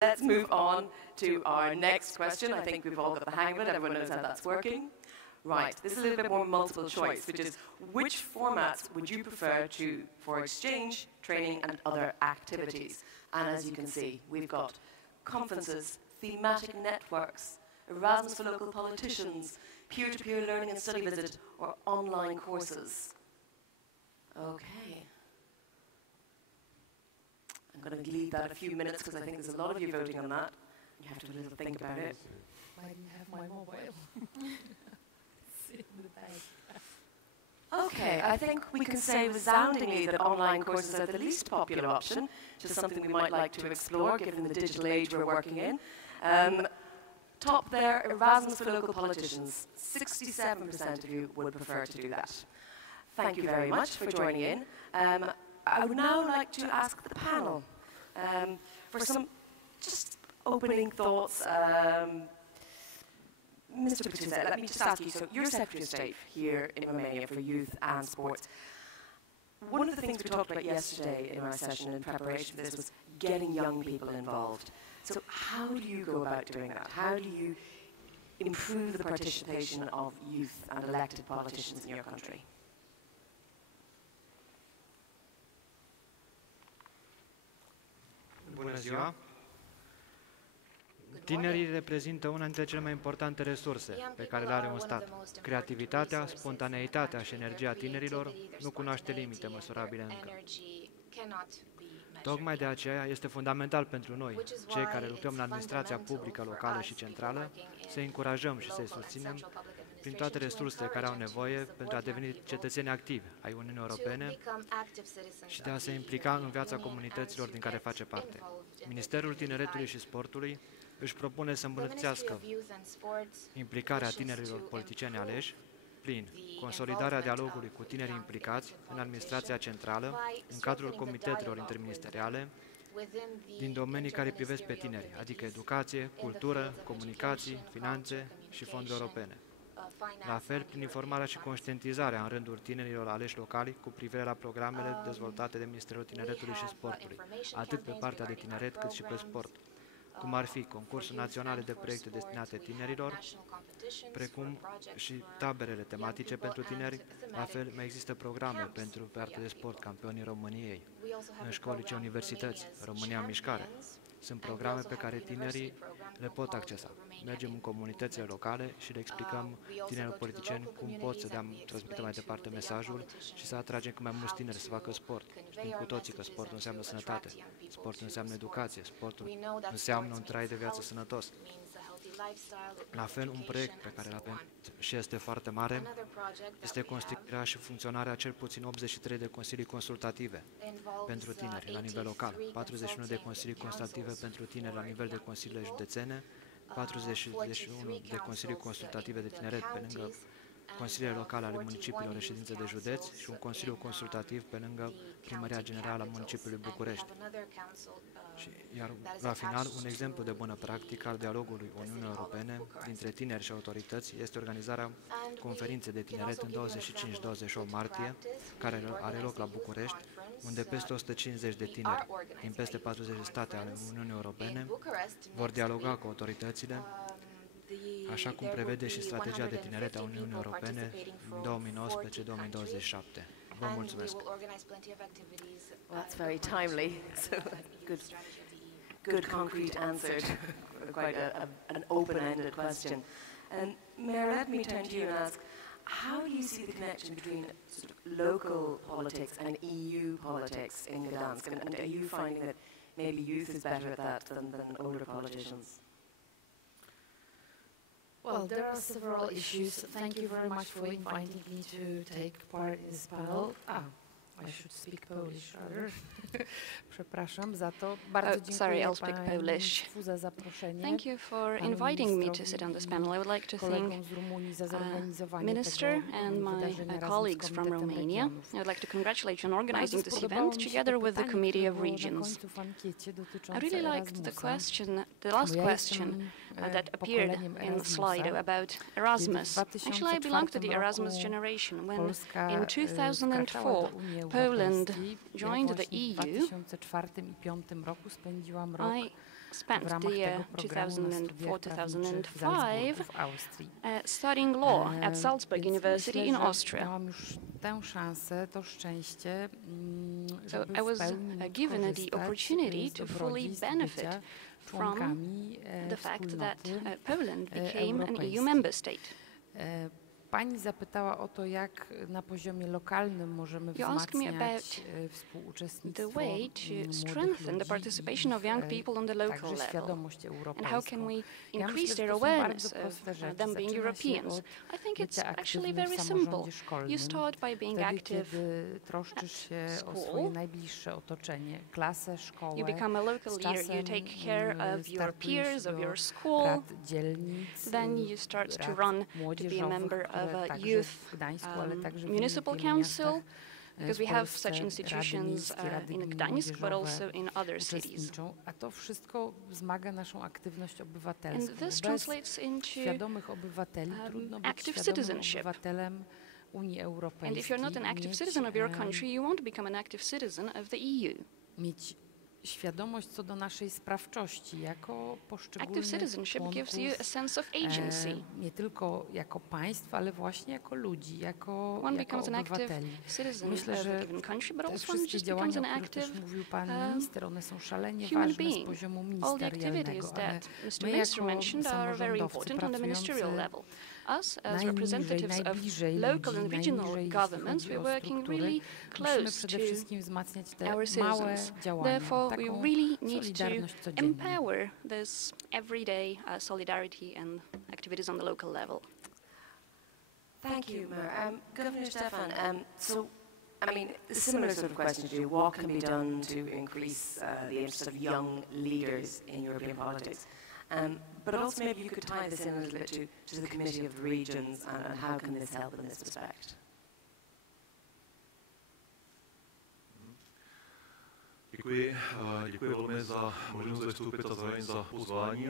Let's move on to our next question. I think we've all got the hang of it. Everyone knows how that's working. Right, this is a little bit more multiple choice, which is which formats would you prefer for exchange, training and other activities? And as you can see, we've got conferences, thematic networks, Erasmus for local politicians, peer-to-peer learning and study visit, or online courses. Okay. I'm going to leave that a few minutes because I think there's a lot of you voting on that. You have to have a little think about it. I didn't have my mobile. Okay, I think we can say resoundingly that online courses are the least popular option, just something we might like to explore given the digital age we're working in. Top there, Erasmus for local politicians. 67% of you would prefer to do that. Thank you very much for joining in. I would now like to ask the panel for some just opening thoughts. Mr. Butuza, let me just ask you, so you're Secretary of State here in Romania for youth and sports. One of the things we talked about yesterday in our session in preparation for this was getting young people involved. So how do you go about doing that? How do you improve the participation of youth and elected politicians in your country? Bună ziua! Tinerii reprezintă una dintre cele mai importante resurse pe care le are un stat. Creativitatea, spontaneitatea și energia tinerilor nu cunoaște limite măsurabile încă. Tocmai de aceea este fundamental pentru noi, cei care lucrăm în administrația publică locală și centrală, să încurajăm și să-i susținem prin toate resursele care au nevoie pentru a deveni cetățeni activi ai Uniunii Europene și de a se implica în viața comunităților din care face parte. Ministerul Tineretului și Sportului își propune să îmbunătățească implicarea tinerilor politicieni aleși prin consolidarea dialogului cu tinerii implicați în administrația centrală, în cadrul comitetelor interministeriale, din domenii care privesc pe tineri, adică educație, cultură, comunicații, finanțe și fonduri europene. La fel, prin informarea și conștientizarea în rândul tinerilor aleși locali cu privire la programele dezvoltate de Ministerul Tineretului și Sportului, atât pe partea de tineret cât și pe sport, cum ar fi concursuri naționale de proiecte destinate tinerilor, precum și taberele tematice pentru tineri. La fel, mai există programe pentru partea de sport Campionii României, în școli și universități, România în Mișcare. Sunt programe pe care tinerii le pot accesa. Mergem în comunitățile locale și le explicăm tinerilor politicieni cum pot să transmită mai departe mesajul și să atragem cât mai mulți tineri să facă sport. Știm cu toții că sportul înseamnă sănătate, sportul înseamnă educație, sportul înseamnă un trai de viață sănătos. La fel, un proiect pe care îl avem și este foarte mare este constituirea și funcționarea cel puțin 83 de consilii consultative pentru tineri la nivel local, 41 de consilii consultative pentru tineri la nivel de consiliile județene, 41 de consilii consultative de tineret pe lângă consiliile locale ale municipiilor reședințe de județ și un consiliu consultativ pe lângă Primăria Generală a municipiului București. Iar la final, un exemplu de bună practică al dialogului Uniunii Europene dintre tineri și autorități este organizarea conferinței de tineret în 25-28 martie, care are loc la București, unde peste 150 de tineri din peste 40 de state ale Uniunii Europene vor dialoga cu autoritățile, așa cum prevede și strategia de tineret a Uniunii Europene în 2019-2027. Vă mulțumesc! That's very timely. So good concrete answer to quite an open-ended question. And Mayor, let me turn to you and ask, how do you see the connection between sort of local politics and EU politics in Gdansk? And are you finding that maybe youth is better at that than older politicians? Well, there are several issues. Thank you very much for inviting me to take part in this panel. I should speak Polish rather. Przepraszam za to. Bardzo dziękuję Państwu za zaproszenie. Thank you for inviting me to sit on this panel. I would like to thank Minister and my colleagues from Romania. I would like to congratulate you on organizing this event together with the Committee of Regions. I really liked the last question that appeared in the slide about Erasmus. Actually, I belong to the Erasmus generation. When in 2004 Poland joined the EU, I spent the year 2004-2005 studying law at Salzburg University in Austria. So I was given the opportunity to fully benefit from the fact that Poland became an EU member state. Pani zapytała o to, jak na poziomie lokalnym możemy wzmacniać współuczestnictwo młodych ludzi, także świadomość europejską. Ja myślę, że to są bardzo proste rzeczy. Zaczyna się od bycia aktywnym w samorządzie szkolnym, wtedy, kiedy troszczysz się o swoje najbliższe otoczenie, klasę, szkołę, z czasem startujesz do rad dzielnic, rad młodzieżowych, of a youth municipal council, because we have such institutions in Gdansk, but also in other cities. And this translates into active citizenship. And if you're not an active citizen of your country, you won't become an active citizen of the EU. Świadomość co do naszej sprawczości jako Active citizenship gives you a sense of agency. Nie tylko jako państw, ale właśnie jako ludzi, jako obywateli. Myślę, że te wszystkie działania, o których też mówił pan minister, one są szalenie ważne z poziomu ministerialnego, ale my jako samorządowcy pracujący us, as representatives of local and regional governments, we're working really close to our citizens. Therefore, we really need to empower this everyday solidarity and activities on the local level. Thank you, Mayor. Governor Štěpán, so, I mean, a similar sort of question to you. What can be done to increase the interest of young leaders in European politics? But also maybe you could tie this in a little bit to the Committee of the Regions and how can this help in this respect? Děkuji velmi za možnost vystoupit a zároveň za pozvání.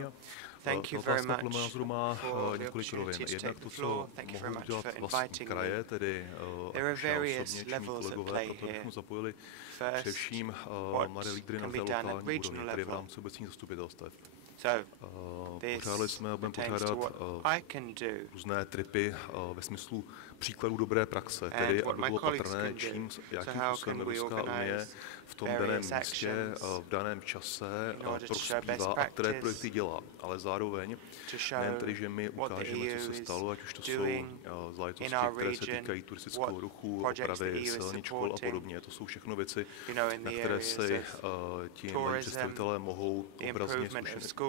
Thank you very much názoru má for the několik rovin. opportunity to Jednak take to, the floor. co Thank you very mohu much udělat for vlastní inviting kraje, me. tedy There are já various osobně, či mý levels at kolegové, play proto here. bychom zapojili First, především mladé lídry na can té be done at lokální úrovni, regional tedy v level. rámci obecních zastupitelstev. So, Pořádali jsme a budeme pořádat různé tripy ve smyslu příkladů dobré praxe, tedy aby bylo patrné, jakým způsobem Evropská unie v tom daném místě, v daném čase prospívá a které projekty dělá. Ale zároveň nejen tedy, že my ukážeme, co se stalo, ať už to jsou záležitosti, které se týkají turistického ruchu, opravy silnic, škol a podobně. To jsou všechno věci, na které se ti představitelé mohou obrazně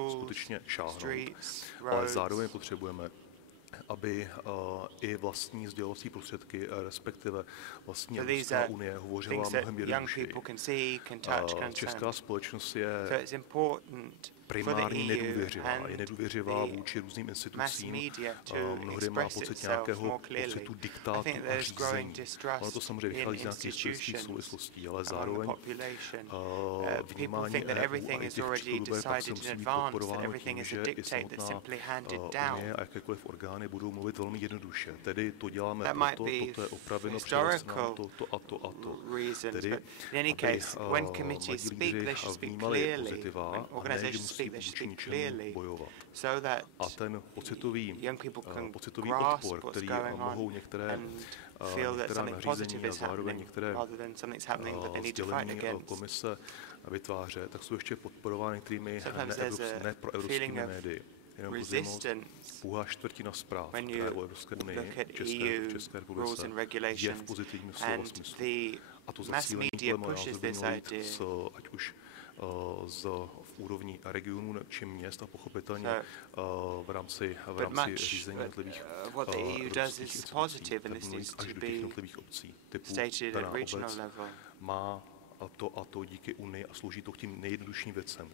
skutečně šáhnout. Ale zároveň potřebujeme, aby i vlastní sdělovací prostředky, respektive vlastní Evropská unie hovořila mnohem jednodušeji. Česká společnost je primárně nedůvěřivá. Je nedůvěřivá vůči různým institucím. Mnohdy má pocit nějakého pocitu diktátu a řízení. Ono to samozřejmě vychází z nějakých historických souvislostí, ale zároveň vnímání EU a i těch příkladové praxe musí být podporováno tím, že i samotná unie a jakékoliv orgány budou mluvit velmi jednoduše. Tedy to děláme proto, toto je opraveno, přidali jsme nám to a to a to. Tedy, aby mladí lídři vnímali pozitiva a ne, že musí vůči ničemu bojovat. A ten pocitový odpor, který mohou některá nařízení a zároveň některé sdělení komise vytvářet, tak jsou ještě podporovány některými neproevropskými médii. Jenom pouhá čtvrtina zpráv, které o Evropské unii v České republice je v pozitivním slova smyslu. A to zacílení podle mého názoru by mělo jít ať už v úrovni regionů či měst a pochopitelně v rámci řízení jednotlivých evropských institucí, tak mluvit až do těch jednotlivých obcí. Typu daná obec má to a to díky Unii a slouží to k tím nejjednodušším věcem.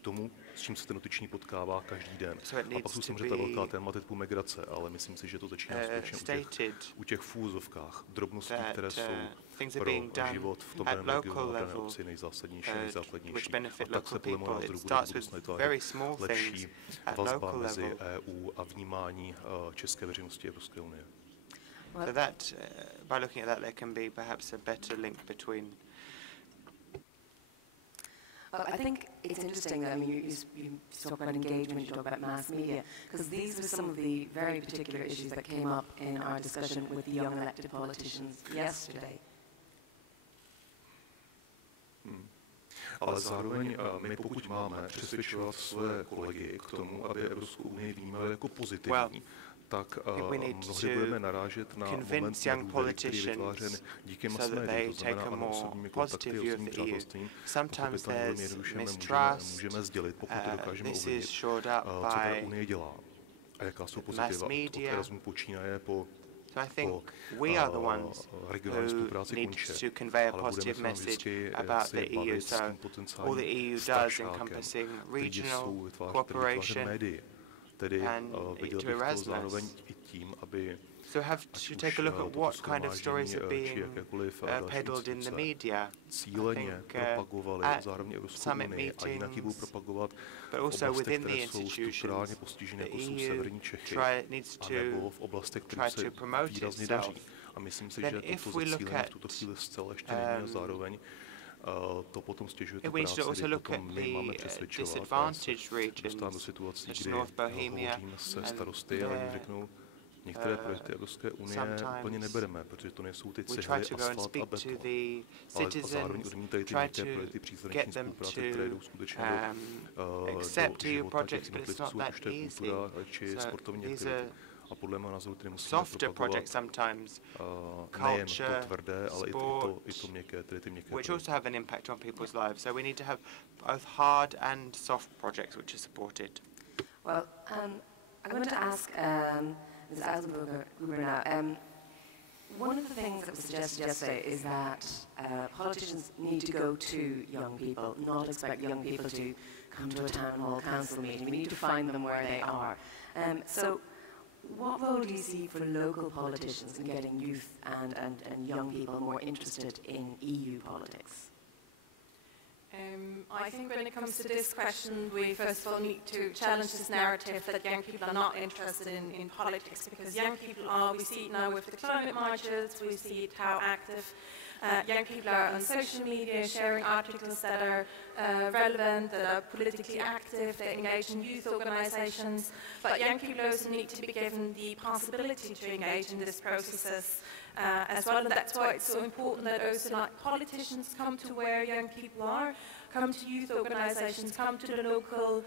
Tomu, s čím se ten dotyčný potkává každý den. A pak jsou samozřejmě ta velká témata typu migrace, ale myslím si, že to začíná skutečně u těch v úzovkách drobností, které jsou pro život v tom daném regionu a dané obci nejzásadnější, nejzákladnější. A tak se podle mého názoru bude budoucna vytvářet lepší vazba mezi EU a vnímání české veřejnosti Evropské unie. So that, by looking at that, there can be perhaps a better link between. Well, I think it's interesting. I mean, you talk about engagement, you talk about mass media, because these were some of the very particular issues that came up in our discussion with the young elected politicians yesterday. Ale zároveň my, pokud máme přesvědčovat své kolegy k tomu, aby Evropskou unii vnímali jako pozitivní, tak mnohdy budeme narážet na moment, který je vytvářen díky mass médiím, to znamená ano, osobními kontakty, osobním přátelstvím. Pochopitelně velmi jednoduše můžeme sdělit, pokud to dokážeme ovlivnit, co ta Unie dělá a jaká jsou pozitiva od Erasmu počínaje po So I think we are the ones who need to convey a positive message about the EU. So all the EU does, encompassing regional cooperation and to Erasmus. So we have to take a look at what kind of stories are being peddled in the media. I think at summit meetings, but also within the institutions, the EU needs to try to promote itself. Then if we look at if we should also look at the disadvantaged regions, such as North Bohemia, and některé projekty Evropské unie úplně nebereme, protože to nejsou ty cihly, asfalt a beton, ale zároveň odmítají ty nějaké projekty příhraniční spolupráce, které jdou skutečně do života těch jednotlivců, už to je kultura či sportovní aktivity. A podle mého názoru tedy musíme propagovat nejen to tvrdé, ale i to měkké, tedy ty měkké. Which also have an impact on people's lives. So we need to have both hard and soft projects which are supported. Well, I'm going to ask Ms. Aleksandra now. One of the things that was suggested yesterday is that politicians need to go to young people, not expect young people to come to a town hall council meeting. We need to find them where they are. So what role do you see for local politicians in getting youth and young people more interested in EU politics? I think when it comes to this question, we first of all need to challenge this narrative that young people are not interested in politics, because young people are, we see it now with the climate marches, we see it how active young people are on social media, sharing articles that are relevant, that are politically active, they engage in youth organizations, but young people also need to be given the possibility to engage in these processes as well, and that's why it's so important that also like politicians come to where young people are, come to youth organizations, come to the local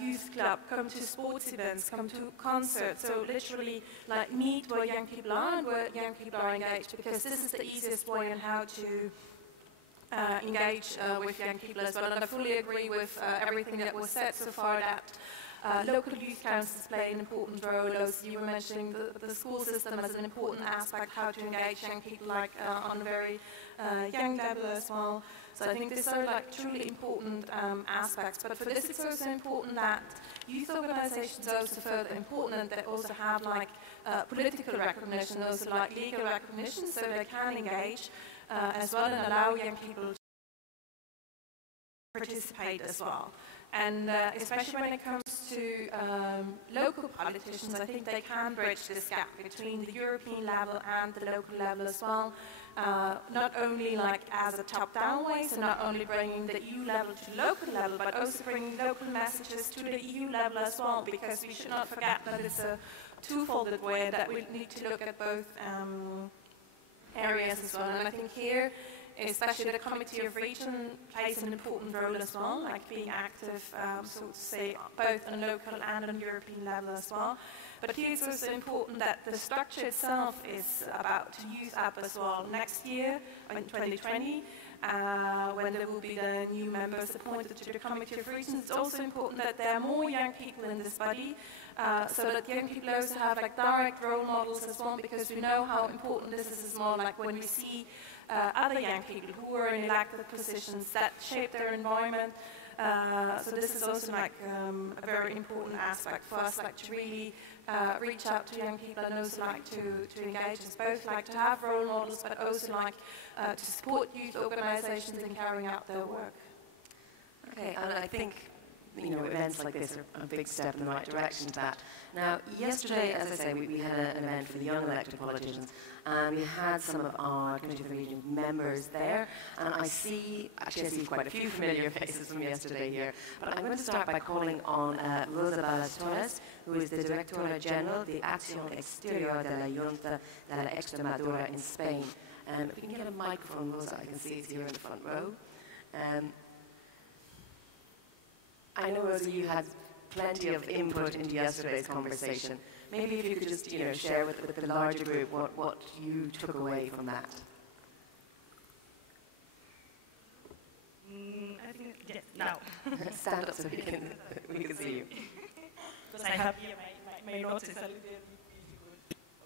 youth club, come to sports events, come to concerts, so literally like meet where young people are and where young people are engaged, because this is the easiest way on how to engage with young people as well. And I fully agree with everything that was said so far, that local youth councils play an important role. As you were mentioning, the school system as an important aspect, how to engage young people like on a very young level as well. So I think these are like truly important aspects. But for this, it's also important that youth organizations are also further important, and they also have like political recognition, also like legal recognition, so they can engage as well and allow young people to participate as well. And especially when it comes to local politicians, I think they can bridge this gap between the European level and the local level as well. Not only like as a top-down way, so not only bringing the EU level to local level, but also bringing local messages to the EU level as well, because we should not forget that it's a two-folded way, that we need to look at both areas as well. And I think here, especially the Committee of Region plays an important role as well, like being active, so to say, both on local and on European level as well. But here it's also important that the structure itself is about to youth up as well. Next year, in 2020, when there will be the new members appointed to the Committee of Regions, it's also important that there are more young people in this body, so that young people also have like direct role models as well, because we know how important this is as well, like when we see other young people who are in elected positions that shape their environment. So this is also like a very important aspect for us, like to really reach out to young people and also like to engage us both, like to have role models, but also like to support youth organizations in carrying out their work. Okay, and I think events like this are a big step in the right direction to that. Now, yesterday, as I say, we had an event for the young elected politicians, and we had some of our Committee of the Region members there, and I see quite a few familiar faces from yesterday here, but I'm going to start by calling on Rosa Ballesteros, who is the Directora General de Acción Exterior de la Junta de la Extremadura in Spain. If you can get a microphone, Rosa, I can see it's here in the front row. I know, Rosa, you had plenty of input into yesterday's conversation. Maybe if you could just, share with the larger group what you took away from that. I think, yes, now. Stand up so we can see you. Because I have here my notes is a little difficult.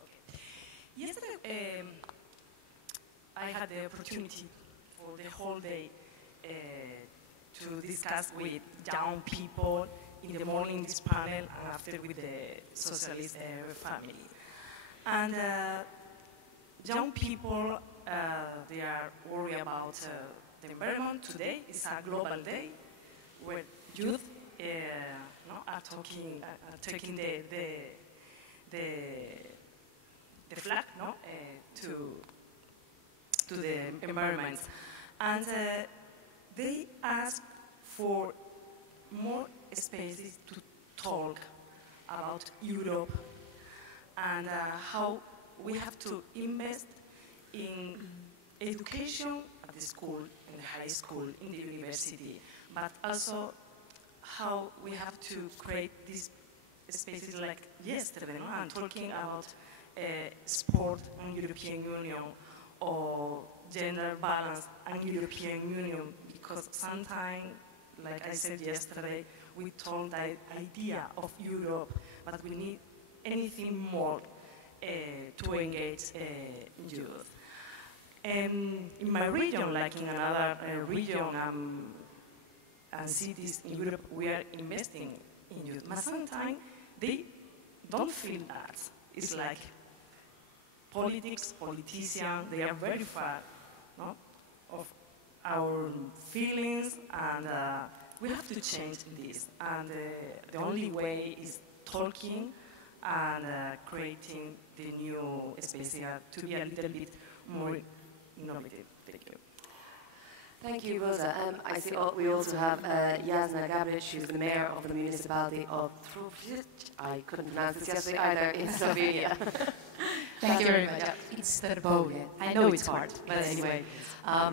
Okay. Yesterday, I had the opportunity for the whole day to discuss with young people in the morning this panel and after with the socialist family. And young people, they are worried about the environment. Today is a global day where youth are taking the flag to the environment. And they ask for more spaces to talk about Europe and how we have to invest in education at the school, in the high school, in the university, but also how we have to create these spaces like yesterday, and talking about sport and European Union or gender balance and European Union, because sometimes, like I said yesterday, we told the idea of Europe, but we need anything more to engage youth. And in my region, like in another region and cities in Europe, we are investing in youth. But sometimes they don't feel that. It's like politicians, they are very far of our feelings, and we have to change this. And the only way is talking and creating the new space here to be a little bit more innovative. Thank you. Thank you, Rosa. I see we also have Jasna Gabric, who's the mayor of the municipality of Trubzic. I couldn't pronounce this yesterday either, in Slovenia. Thank you very much. It's Trbovlje. I know it's hard, but anyway.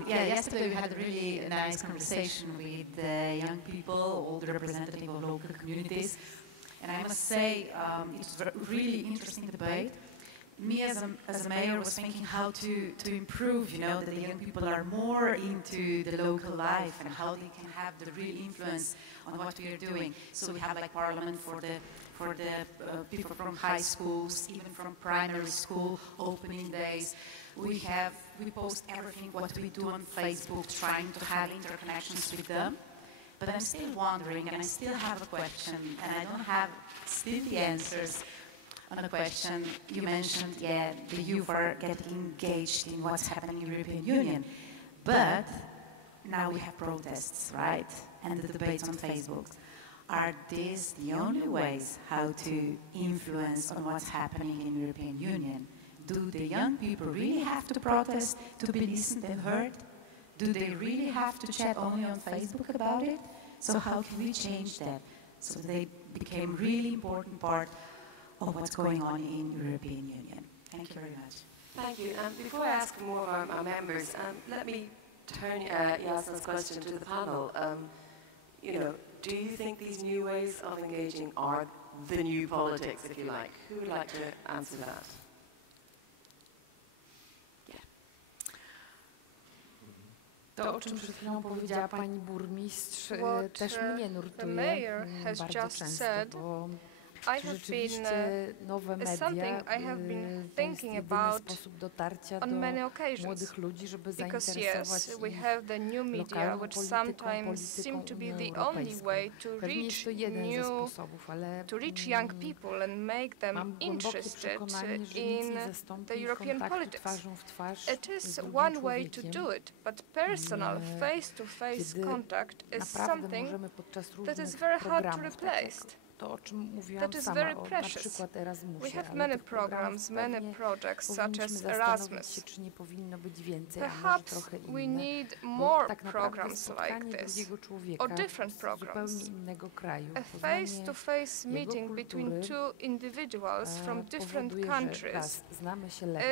Yesterday we had a really nice conversation with young people, all the representatives of local communities. And I must say, it was a really interesting debate. Me as a mayor was thinking how to improve, that the young people are more into the local life and how they can have the real influence on what we are doing. So we have like parliament for the people from high schools, even from primary school, opening days. We post everything what we do on Facebook, trying to have interconnections with them. But I'm still wondering, and I still have a question, and I don't have still the answers on a question. You mentioned, the youth are getting engaged in what's happening in the European Union. But now we have protests, right? And the debates on Facebook. Are these the only ways how to influence on what's happening in the European Union? Do the young people really have to protest to be listened and heard? Do they really have to chat only on Facebook about it? So how can we change that so they became really important part of what's going on in the European Union? Thank you very much. Thank you. Before I ask more of our members, let me turn Jasna's question to the panel. Do you think these new ways of engaging are the new politics, if you like? Who would like to answer that? To, o czym przed chwilą powiedziała pani burmistrz, też mnie nurtuje bardzo często, bo I have been something I have been thinking about on many occasions. Because yes, we have the new media, which sometimes seem to be the only way to reach young people and make them interested in the European politics. It is one way to do it, but personal face-to-face contact is something that is very hard to replace. That is very precious. We have many programs, many projects, such as Erasmus. Perhaps we need more programs like this, or different programs. A face-to-face meeting between two individuals from different countries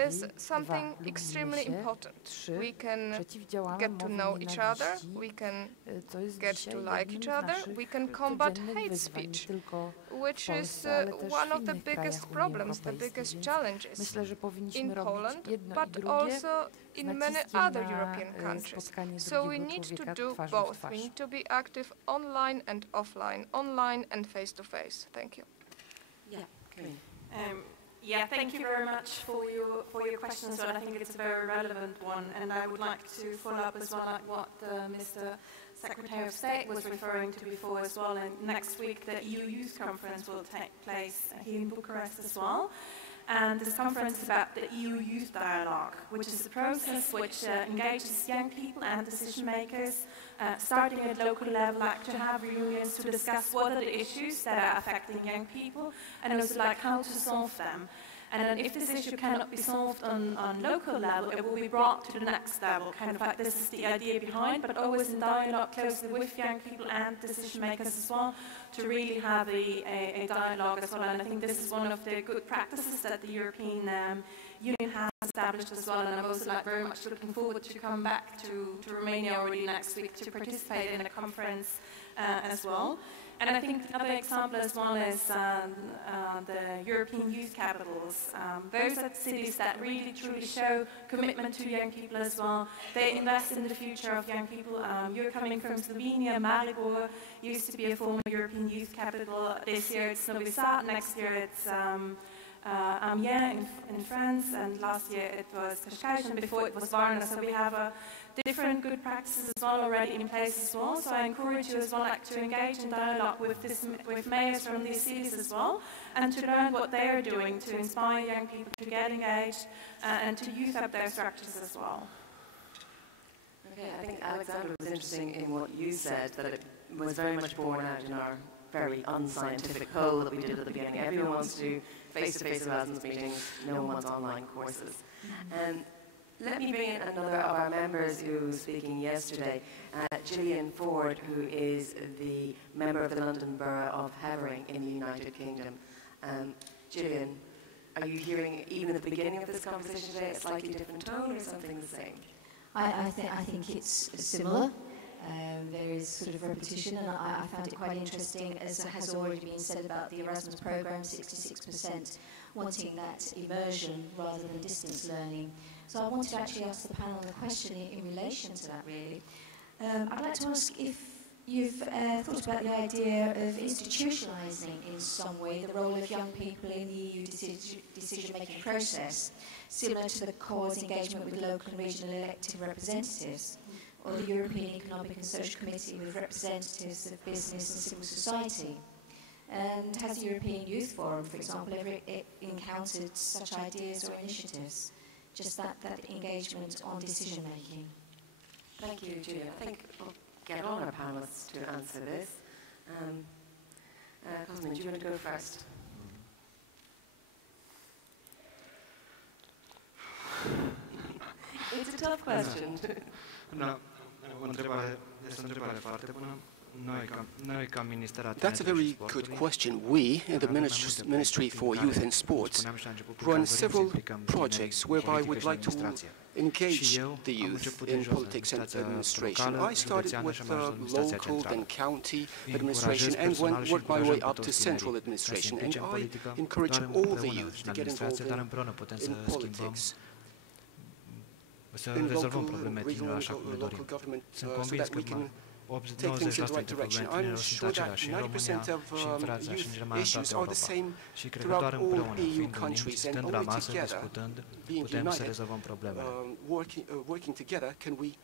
is something extremely important. We can get to know each other, we can get to like each other, we can combat hate speech, which is one of the biggest problems, the biggest challenges in Poland, but also in many other European countries. So we need to do both. We need to be active online and offline, online and face-to-face. Thank you. Yeah, yeah, thank you very much for your question as well. I think it's a very relevant one, and I would like to follow up as well like what Mr. Secretary of State was referring to before as well. And next week the EU Youth Conference will take place here in Bucharest as well. And this conference is about the EU Youth Dialogue, which is a process which engages young people and decision makers, starting at local level, like to have reunions to discuss what are the issues that are affecting young people, and also like how to solve them. And then if this issue cannot be solved on local level, it will be brought to the next level, kind of like this is the idea behind, but always in dialogue closely with young people and decision makers as well, to really have a dialogue as well. And I think this is one of the good practices that the European Union has established as well. And I'm also very much looking forward to come back to Romania already next week to participate in a conference as well. And I think another example as well is the European youth capitals. Those are cities that really truly show commitment to young people as well. They invest in the future of young people. You're coming from Slovenia. Maribor used to be a former European youth capital. This year it's Novi Sad. Next year it's Amiens in France. And last year it was Cascais, and before it was Varna. So we have different good practices as well already in place as well. So I encourage you as well to engage in dialogue with mayors from these cities as well, and to learn what they are doing to inspire young people to get engaged and to use up their structures as well. Okay, I think Aleksandra was interesting in what you said, that it was very much borne out in our very unscientific poll that we did at the beginning. Everyone wants to do face-to-face Erasmus meetings, no one wants online courses. Let me bring in another of our members who was speaking yesterday, Gillian Ford, who is the member of the London Borough of Havering in the United Kingdom. Gillian, are you hearing, even at the beginning of this conversation today, a slightly different tone or something the same? I think it's similar. There is sort of repetition, and I found it quite interesting, as has already been said about the Erasmus programme, 66% wanting that immersion rather than distance learning. So I wanted to actually ask the panel a question in relation to that, really. I'd like to ask if you've thought about the idea of institutionalising in some way the role of young people in the EU decision-making process, similar to the CORE's engagement with local and regional elected representatives, or the European Economic and Social Committee with representatives of business and civil society. And has the European Youth Forum, for example, ever encountered such ideas or initiatives? Just that engagement on decision-making. Thank you, Julia. I think we'll get all our panelists to answer this. Cosmin, do you want to go first? It's a tough question. No, este o întrebare foarte bună. That's a very good question. We, in the Ministry for Youth and Sports, run several projects whereby we'd like to engage the youth in politics and administration. I started with local, then county administration, and worked my way up to central administration. And I encourage all the youth to get involved in politics. Să rezolvăm problemele tinerilor așa cum ne dorim. Sunt convins că take things in the right direction. I'm sure that 90% of youth issues are the same throughout all EU countries, and only together, being united, working together, can we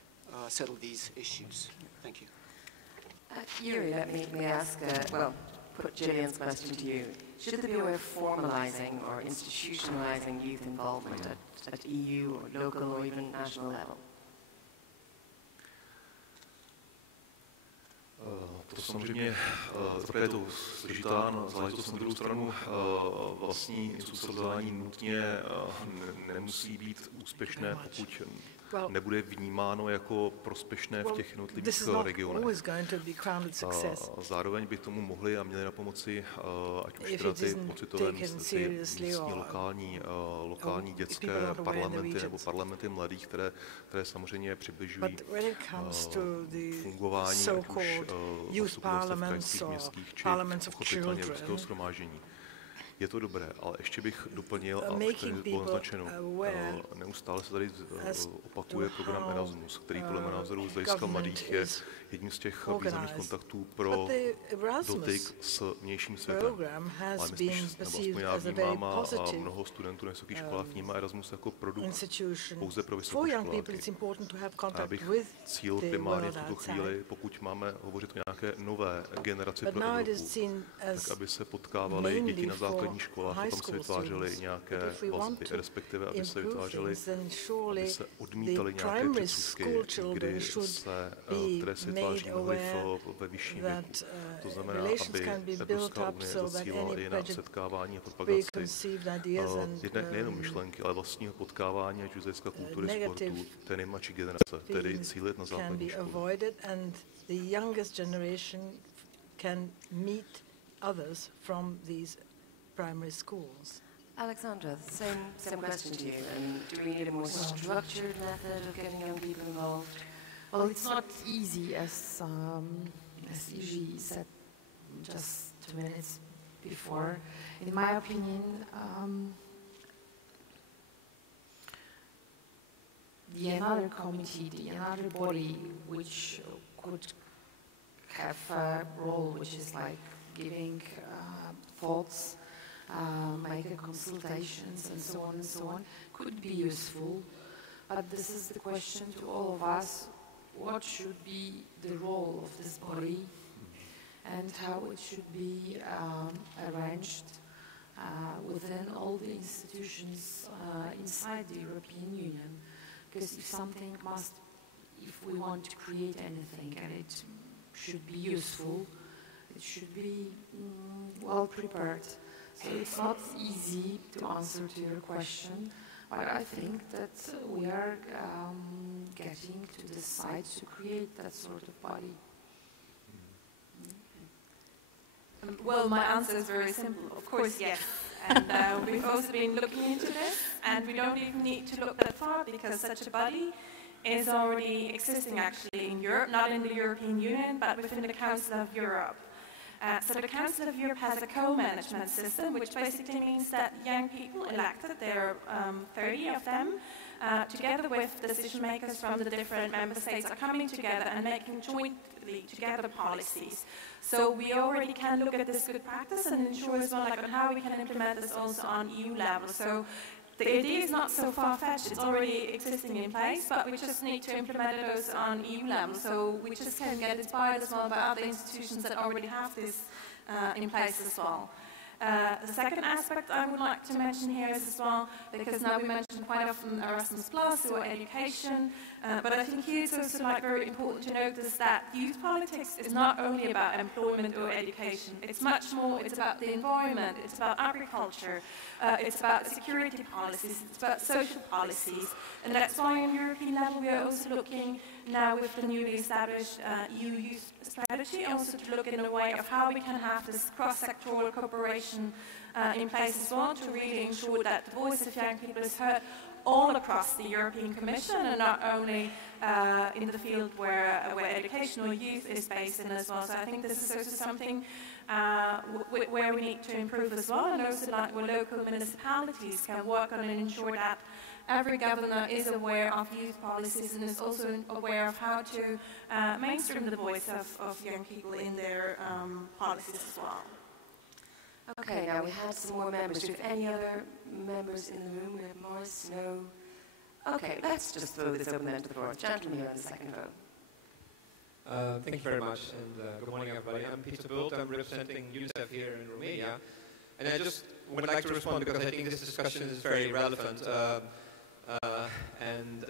settle these issues. Thank you. Jiří, let me ask, put Gillian's question to you. Should there be a way of formalizing or institutionalizing youth involvement at EU or local or even national level? To samozřejmě také je to složitá záležitost. Na druhou stranu vlastní institucionalizování nutně nemusí být úspěšné, pokud nebude vnímáno jako prospěšné v těch jednotlivých regionech. Zároveň by tomu mohli a měli na pomoci ať už teda ty pocitové místní lokální dětské parlamenty nebo parlamenty mladých, které samozřejmě přibližují fungování ať už krajských, městských či pochopitelně Evropského shromáždění. Je to dobré, ale ještě bych doplnil, a už tady bylo naznačeno, neustále se tady opakuje program Erasmus, který podle mého názoru z hlediska mladých je jedním z těch významných kontaktů pro dotyk s vnějším světem. Ale aspoň já vnímám a mnoho studentů na vysokých školách vnímá Erasmus jako produkt pouze pro vysokoškoláky. A já bych cíl primárně v tuto chvíli, pokud máme hovořit o nějaké nové generaci pro Evropu, tak aby se potkávaly děti na základních školách a tam se vytvářely nějaké vazby, respektive aby se vytvářely, aby se odmítaly nějaké předsudky, které se vytváří ve vyšším věku. To znamená, aby Evropská unie zacílila i na setkávání a propagaci nejenom myšlenky, ale vlastního potkávání, ať už z hlediska kultury, sportu, té nejmladší generace, tedy cílit na základní školu. Others from these primary schools. Aleksandra, same question to you. Do we need a more structured method of getting young people involved? Well, it's not easy, as Jiří said just 2 minutes before. In my opinion, another committee, another body, which could have a role, which is like giving thoughts, making consultations, and so on, could be useful. But this is the question to all of us: what should be the role of this body, and how it should be arranged within all the institutions inside the European Union? Because if we want to create anything, and it should be useful, it should be well prepared. So it's not easy to answer to your question, but I think that we are getting to decide to create that sort of body. Well, my answer is very simple. Of course, yes. And we've also been looking into this, and we don't even need to look that far because such a body is already existing actually in Europe, not in the European Union, but within the Council of Europe. So the Council of Europe has a co-management system, which basically means that young people elected, there are 30 of them, together with decision makers from the different member states are coming together and making jointly together policies. So we already can look at this good practice and ensure as well on how we can implement this also on EU level. So the idea is not so far-fetched, it's already existing in place, but we just need to implement it also on EU level. So we just can get inspired as well by other institutions that already have this in place as well. The second aspect I would like to mention here is as well, because now we mention quite often Erasmus Plus or education, but I think here it's also very important to notice that youth politics is not only about employment or education. It's much more, it's about the environment, it's about agriculture, it's about security policies, it's about social policies, and that's why on European level we are also looking now with the newly established EU Youth Strategy also to look in a way of how we can have this cross-sectoral cooperation in place as well to really ensure that the voice of young people is heard all across the European Commission and not only in the field where education or youth is based in as well. So I think this is also something where we need to improve as well, and also where local municipalities can work on and ensure that every governor is aware of youth policies and is also aware of how to mainstream the voice of young people in their policies as well. Okay, now we have some more members. Do you have any other members in the room? We have Morris? No? Okay, let's just throw this open then to the floor. Gentleman here on the second row. Thank you very much, and good morning, everybody. I'm Peter Bult. I'm representing UNICEF here in Romania, and I just would like to respond because I think this discussion is very relevant, and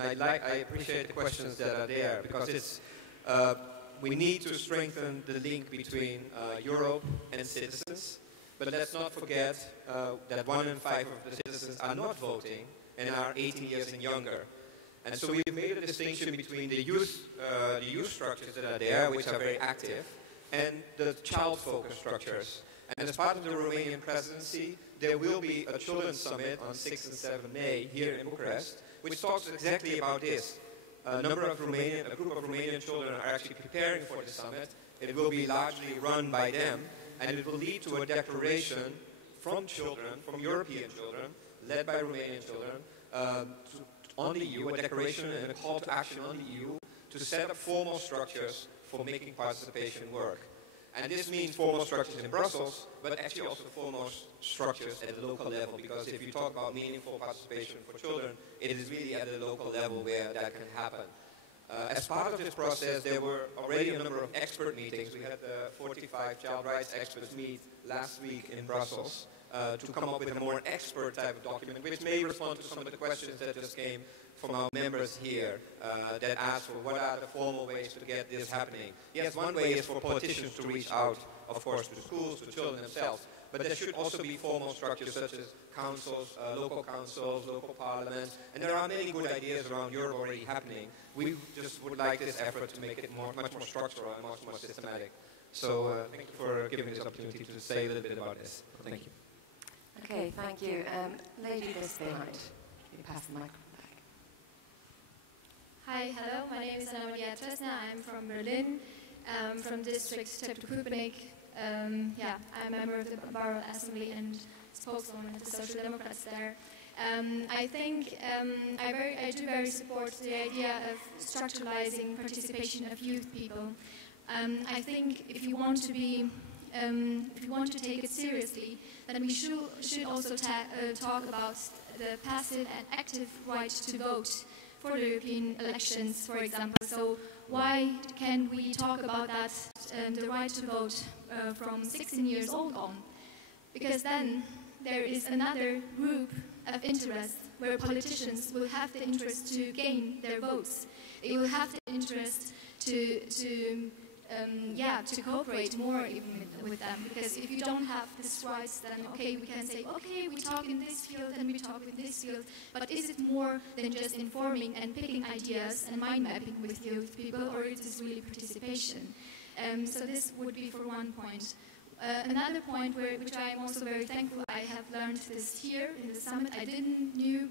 I appreciate the questions that are there because it's we need to strengthen the link between Europe and citizens, but let's not forget that 1 in 5 of the citizens are not voting and are 18 years and younger. And so we've made a distinction between the youth structures that are there, which are very active, and the child-focused structures. And as part of the Romanian presidency, there will be a children's summit on 6 and 7 May here in Bucharest, which talks exactly about this. A group of Romanian children are actually preparing for the summit. It will be largely run by them, and it will lead to a declaration from children, from European children, led by Romanian children, on the EU, a declaration and a call to action on the EU to set up formal structures for making participation work. And this means formal structures in Brussels, but actually also formal structures at the local level, because if you talk about meaningful participation for children, it is really at the local level where that can happen. As part of this process, there were already a number of expert meetings. We had 45 child rights experts meet last week in Brussels to come up with a more expert type of document, which may respond to some of the questions that just came from our members here that asked for what are the formal ways to get this happening. Yes, one way is for politicians to reach out, of course, to schools, to children themselves, but there should also be formal structures such as councils, local parliaments, and there are many good ideas around Europe already happening. We just would like this effort to make it much more structural and much more systematic. So thank you for giving me this opportunity to say a little bit about this. Thank you. Okay, thank you. Lady this behind. You pass the microphone back. Hi, hello. My name is Anna Maria Tresna. I'm from Berlin, from district Treptow-Köpenick. I'm a member of the Borough Assembly and spokeswoman of the Social Democrats there. I think I do very support the idea of structuralizing participation of youth people. I think if you want to take it seriously, then we should also talk about the passive and active right to vote for the European elections, for example. So why can we talk about that, the right to vote from 16 years old on? Because then there is another group of interest where politicians will have the interest to gain their votes. They will have the interest to cooperate more even with them, because if you don't have this rights, then okay, we can say, okay, we talk in this field and we talk in this field, but is it more than just informing and picking ideas and mind mapping with youth people, or is this really participation? So this would be for one point. Another point which I am also very thankful I have learned this here in the summit. I didn't knew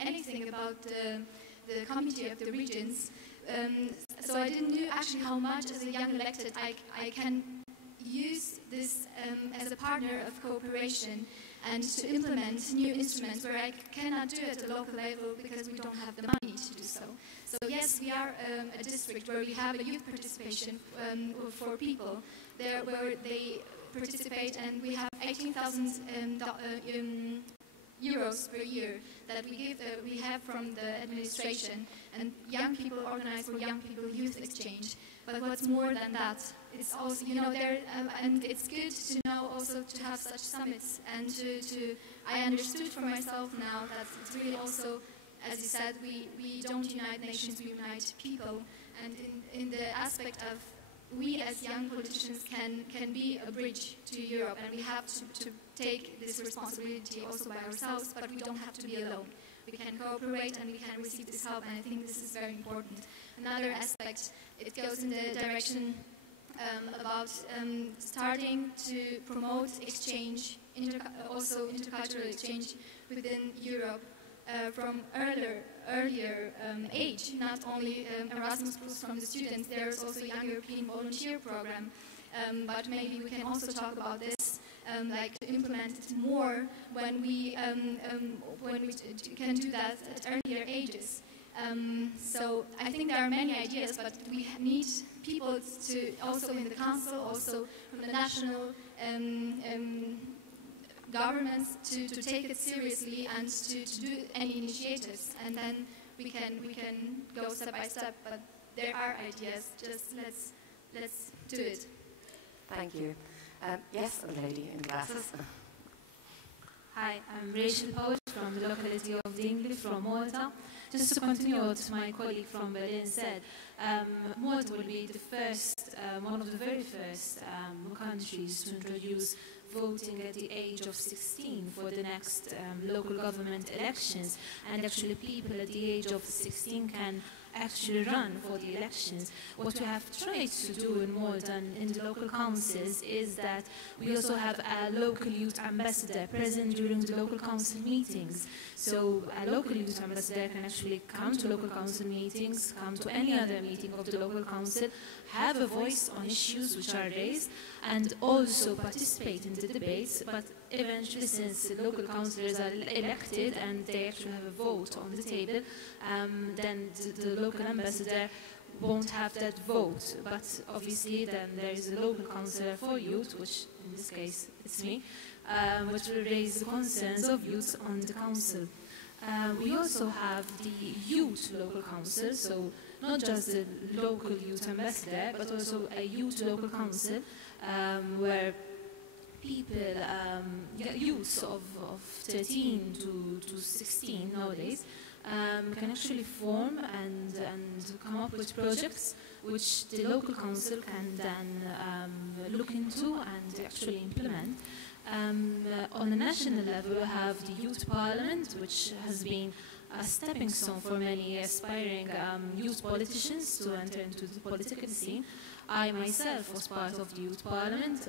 anything about the Committee of the Regions. So I didn't know actually how much as a young elected I can use this as a partner of cooperation and to implement new instruments where I cannot do it at the local level because we don't have the money to do so. So yes, we are a district where we have a youth participation for people there where they participate, and we have 18,000 euros per year that we have from the administration, and young people organize for young people youth exchange. But what's more than that, it's also, and it's good to know also to have such summits, and I understood for myself now that it's really also, as you said, we don't unite nations, we unite people, and in the aspect of we as young politicians can be a bridge to Europe, and we have to take this responsibility also by ourselves, but we don't have to be alone. We can cooperate and we can receive this help, and I think this is very important. Another aspect, it goes in the direction about starting to promote exchange, also intercultural exchange within Europe from earlier age, not only Erasmus Plus from the students, there's also a Young European Volunteer Program, but maybe we can also talk about this like to implement it more when we can do that at earlier ages. So I think there are many ideas, but we need people to also in the council, also from the national governments to take it seriously and to do any initiatives, and then we can go step by step. But there are ideas. Just let's do it. Thank you. Yes, a lady in glasses. Hi, I'm Jiří Štěpán from the locality of Dingley from Malta. Just to continue what my colleague from Berlin said, Malta will be the first, one of the very first countries to introduce voting at the age of 16 for the next local government elections, and actually people at the age of 16 can actually run for the elections. What we have tried to do in Malta and in the local councils is that we also have a local youth ambassador present during the local council meetings. So a local youth ambassador can actually come to local council meetings, come to any other meeting of the local council, have a voice on issues which are raised, and also participate in the debates. But eventually, since the local councillors are elected and they actually have a vote on the table, then the local ambassador won't have that vote. But obviously then there is a local councillor for youth, which in this case it's me, which will raise the concerns of youth on the council. We also have the youth local council, so not just the local youth ambassador, but also a youth local council where people, youths of 13 to 16 nowadays, can actually form and come up with projects which the local council can then look into and actually implement. On the national level, we have the Youth Parliament, which has been a stepping stone for many aspiring youth politicians to enter into the political scene. I myself was part of the Youth Parliament,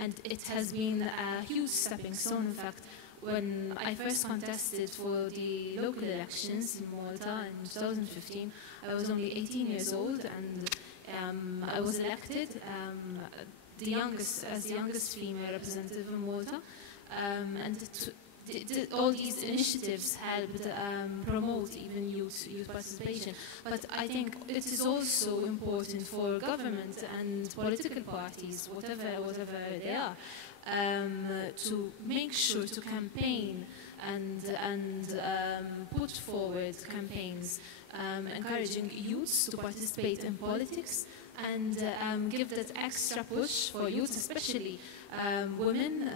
and it has been a huge stepping stone. In fact, when I first contested for the local elections in Malta in 2015, I was only 18 years old, and I was elected as the youngest female representative in Malta, and all these initiatives helped promote even youth participation. But I think it is also important for government and political parties, whatever they are, to make sure to campaign and put forward campaigns encouraging youths to participate in politics, and give that extra push for youth, especially women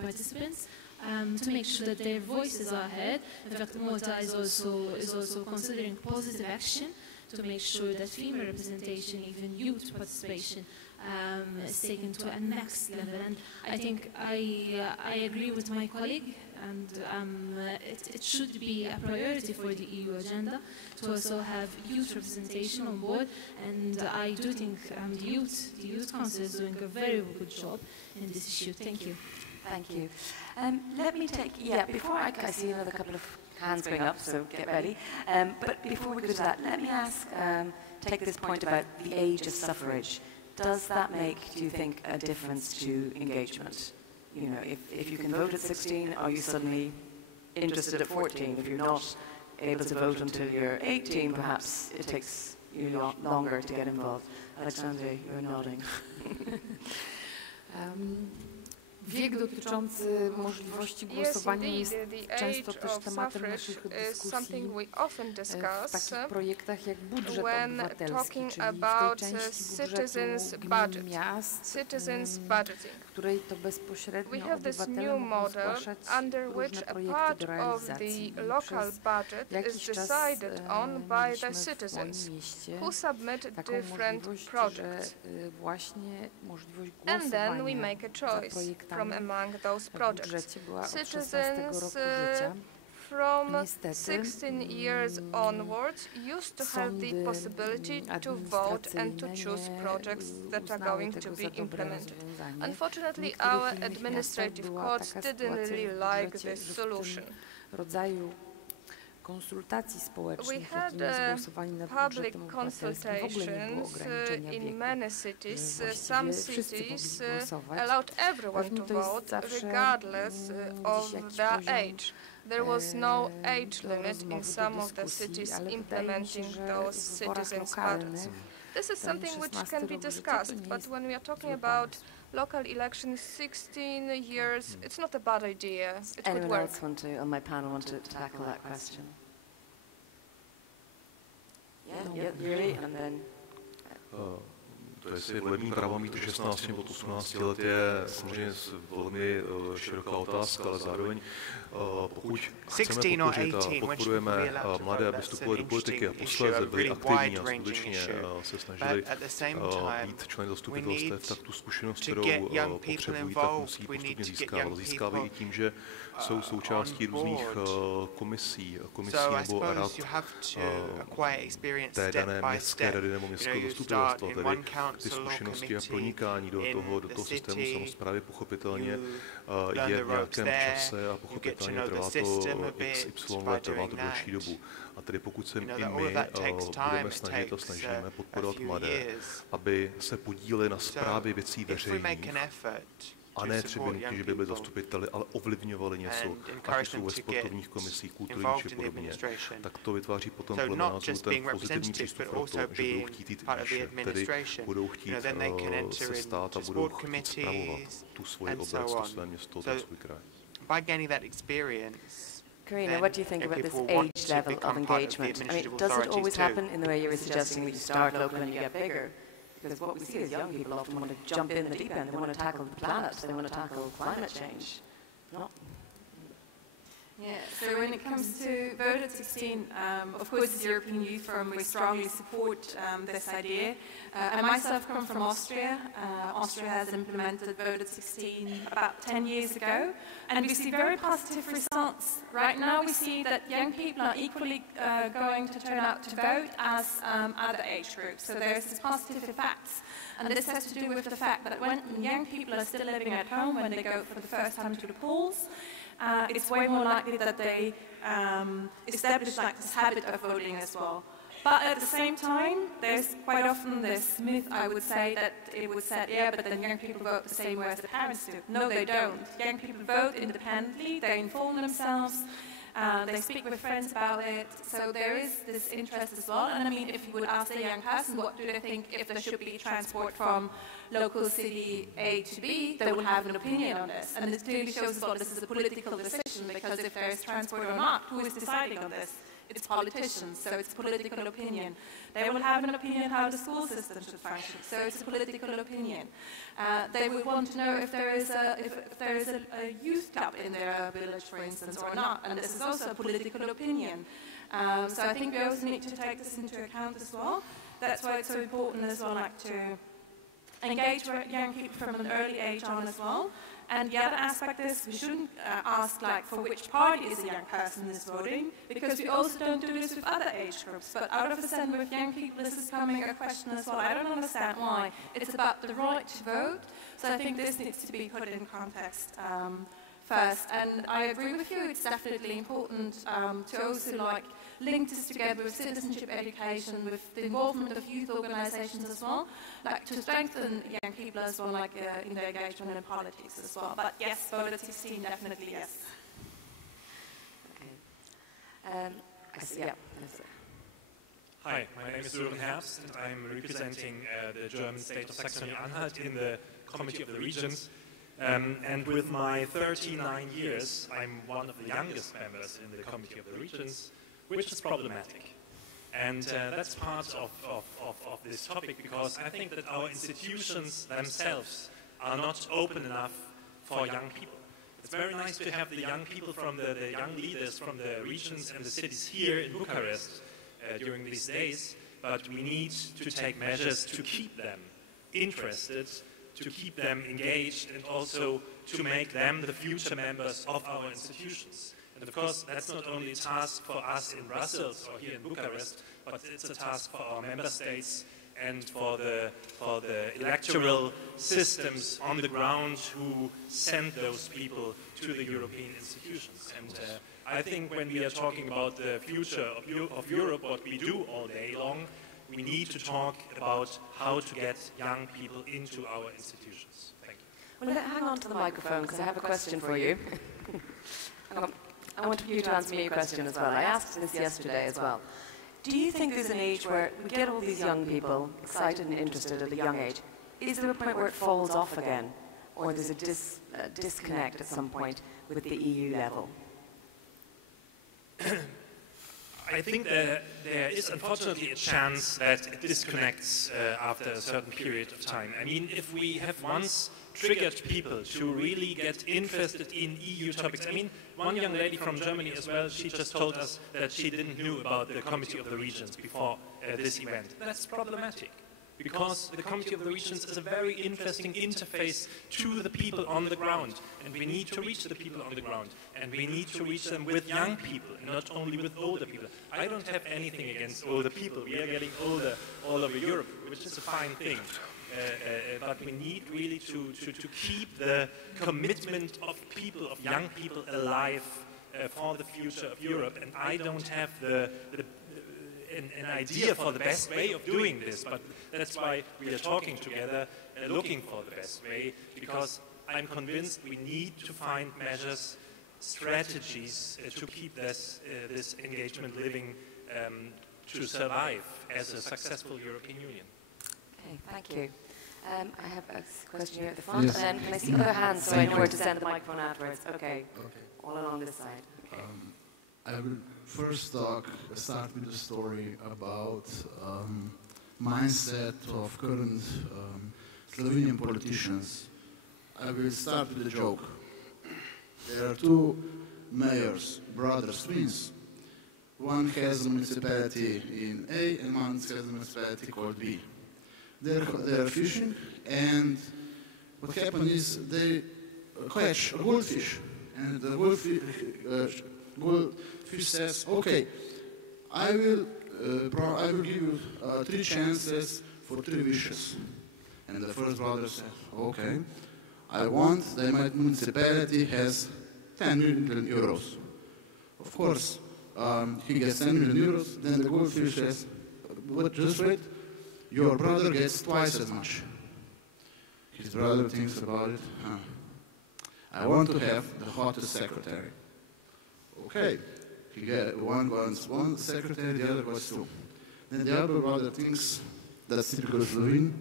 participants, to make sure that their voices are heard. In fact, Malta is also considering positive action to make sure that female representation, even youth participation, is taken to a next level. And I think I agree with my colleague, and it should be a priority for the EU agenda to also have youth representation on board. And I do think the Youth Council is doing a very good job in this issue. Thank you. Thank you. Let me take, before I see another couple of hands going up, so get ready. But before we go to that, let me take this point about the age of suffrage. Does that make, do you think, a difference to engagement? You know, if you can vote at 16, are you suddenly interested at 14? If you're not able to vote until you're 18, perhaps it takes you longer to get involved. Aleksandra, you're nodding. Wiek dotyczący możliwości głosowania jest często też tematem naszych dyskusji w takich projektach jak budżet obywatelski, czyli w tej części budżetu gmin, miast, w której to bezpośrednio obywatele mogą zgłaszać różne projekty do realizacji. Przez jakiś czas mieliśmy w moim mieście taką możliwość, że właśnie możliwość głosowania za projektami from among those projects. Citizens from 16 years onwards used to have the possibility to vote and to choose projects that are going to be implemented. Unfortunately, our administrative courts didn't really like this solution. konsultacji społecznych, We had jakim jest głosowanie nad public budżetem obywatelskim. W ogóle nie było consultations ograniczenia in wieku. many cities. Właściwie Some wszyscy mogli cities głosować. allowed everyone Pewnie to to jest vote zawsze regardless of gdzieś jakiś their poziom, age. There was no age do limit rozmowy, in do some of the dyskusji, cities ale wydaje mi się, implementing że those w wyborach citizens' lokalnych patterns. This is ten something which 16 can be rok życia to discussed, nie but jest when we are talking zły about pomysł. local elections, 16 years, it's not a bad idea. It could Anyone work. else on my panel want to tackle that question? Yeah, Jiří, and then... To jestli volební právo mít 16 nebo 18 let je samozřejmě velmi široká otázka, ale zároveň pokud chceme podpořit a podporujeme mladé, aby vstupovali do politiky a posléze byli aktivní a skutečně se snažili být členy zastupitelstev, tak tu zkušenost, kterou potřebují, tak musí postupně získávat. Získávají i tím, že jsou součástí různých komisí nebo rad té dané městské rady nebo městského zastupitelstva. Tedy ty zkušenosti a pronikání do toho systému samosprávy pochopitelně je v nějakém čase a pochopitelně trvá to XY let, trvá to delší dobu. A tedy pokud se i my budeme snažit a snažíme podporovat mladé, aby se podíleli na správě věcí veřejných, a ne třeba nutně, že by byli zastupiteli, ale ovlivňovali něco, ať jsou ve sportovních komisích, kulturních či podobně, tak to vytváří potom podle názoru ten pozitivní přístup pro to, že budou chtít jít výše, tedy budou chtít se stát a budou chtít spravovat tu svoji obec, to své město, ten svůj kraj. Karina, what do you think about this age level of engagement? I mean, does it always happen in the way you were suggesting, that you start local and you get bigger? Because what we see is young people often want to jump in the deep end. They want to tackle the planet. They want to tackle climate change. No? Yeah, so when it comes to vote at 16, of course, as European Youth Forum, we strongly support this idea. I myself come from Austria. Austria has implemented vote at 16 about 10 years ago, and we see very positive results. Right now, we see that young people are equally going to turn out to vote as other age groups. So there's this positive effects. And this has to do with the fact that when young people are still living at home, when they go for the first time to the polls, it's way more likely that they establish like this habit of voting as well. But at the same time, there's quite often this myth, I would say, that it would say, yeah, but then young people vote the same way as the parents do. No, they don't. Young people vote independently, they inform themselves, they speak with friends about it, so there is this interest as well. And I mean, if you would ask a young person, what do they think if there should be transport from local city A to B, they would have an opinion on this. And this clearly shows as well this is a political decision, because if there is transport or not, who is deciding on this? It's politicians, so it's political opinion. They will have an opinion how the school system should function, so it's a political opinion. They would want to know if there is a youth club in their village, for instance, or not, and this is also a political opinion. So I think we also need to take this into account as well. That's why it's so important as well, like to engage young people from an early age on as well. And the other aspect is we shouldn't ask like for which party is a young person is voting, because we also don't do this with other age groups. But out of a sudden with young people this is coming a question as well. I don't understand why. It's about the right to vote. So I think this needs to be put in context first. And I agree with you, it's definitely important to also like link this together with citizenship education, with the involvement of youth organizations as well, like to strengthen young people as well, like in their engagement in politics as well. But yes, vote at 16, definitely yes. Okay. I see, yeah. Hi, my name is Sören Herbst, and I'm representing the German state of Saxony-Anhalt in the Committee of the Regions. And with my 39 years, I'm one of the youngest members in the Committee of the Regions, which is problematic. And that's part of this topic, because I think that our institutions themselves are not open enough for young people. It's very nice to have the young people from the young leaders from the regions and the cities here in Bucharest during these days, but we need to take measures to keep them interested, to keep them engaged, and also to make them the future members of our institutions. And of course, that's not only a task for us in Brussels or here in Bucharest, but it's a task for our member states and for the electoral systems on the ground who send those people to the European institutions. And I think when we are talking about the future of Europe, what we do all day long, we need to talk about how to get young people into our institutions. Thank you. Well, hang on to the microphone because I have a question for you. I want you to answer me a question as well. I asked this yesterday as well. Do you think there's an age where we get all these young people excited and interested at a young age? Is there a point where it falls off again? Or there's a disconnect at some point with the EU level? I think there is unfortunately a chance that it disconnects after a certain period of time. I mean, if we have once triggered people to really get interested in EU topics. I mean, one young lady from Germany as well, she just told us that she didn't know about the Committee of the Regions before this event. That's problematic, because the Committee of the Regions is a very interesting interface to the people on the ground, and we need to reach the people on the ground, and we need to reach them with young people, and not only with older people. I don't have anything against older people. We are getting older all over Europe, which is a fine thing. But we need really to keep the commitment of people, of young people alive for the future of Europe. And I don't have an idea for the best way of doing this, but that's why we are talking together, looking for the best way, because I'm convinced we need to find measures, strategies to keep this engagement living, to survive as a successful European Union. Okay, thank you. I have a question here at the front, yes. And then can I see other hands so I know where to send the microphone afterwards? Okay, all along this side. Okay. I will first start with a story about mindset of current Slovenian politicians. I will start with a joke. There are two mayors, brothers, twins. One has a municipality in A and one has a municipality called B. They're fishing, and what happened is they catch a goldfish, and the goldfish says, "Okay, I will give you 3 chances for 3 wishes." And the first brother says, "Okay, I want that my municipality has 10 million euros." Of course, he gets 10 million euros. Then the goldfish says, "But just wait. Your brother gets twice as much." His brother thinks about it. "I want to have the hottest secretary." Okay, one wants 1 secretary, the other wants 2. Then the other brother thinks, that's typical Slovene,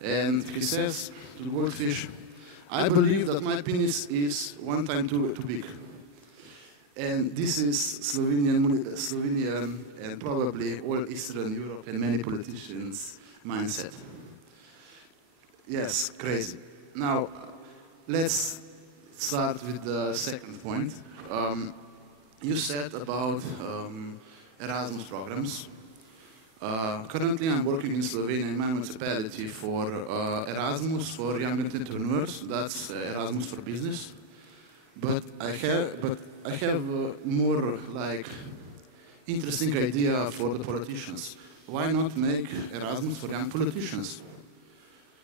and he says to the goldfish, "I believe that my penis is 1 time too big." And this is Slovenian and probably all Eastern Europe and many politicians' mindset. Yes, crazy. Now, let's start with the second point. You said about Erasmus programs. Currently, I'm working in Slovenia in my municipality for Erasmus for young entrepreneurs. That's Erasmus for business. But I have a more like interesting idea for the politicians. Why not make Erasmus for young politicians?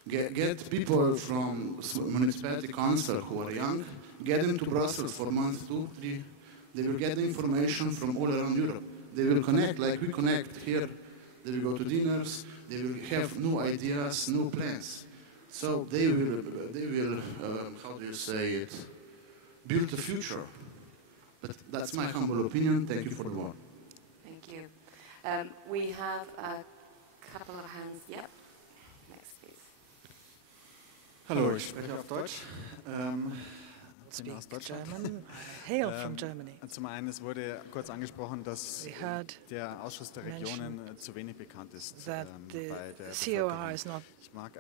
Get people from municipality council who are young, get them to Brussels for a month, 2, 3. They will get the information from all around Europe. They will connect like we connect here. They will go to dinners. They will have new ideas, new plans. So they will how do you say it? Build the future. But that's my humble opinion. Thank you for the word. Thank you. We have a couple of hands. Yep. Next, please. Hallo, ich spreche auf Deutsch. Ich bin aus Deutschland. Hail from Germany. Zum einen, es wurde kurz angesprochen, dass der Ausschuss der Regionen zu wenig bekannt ist. That the COR is not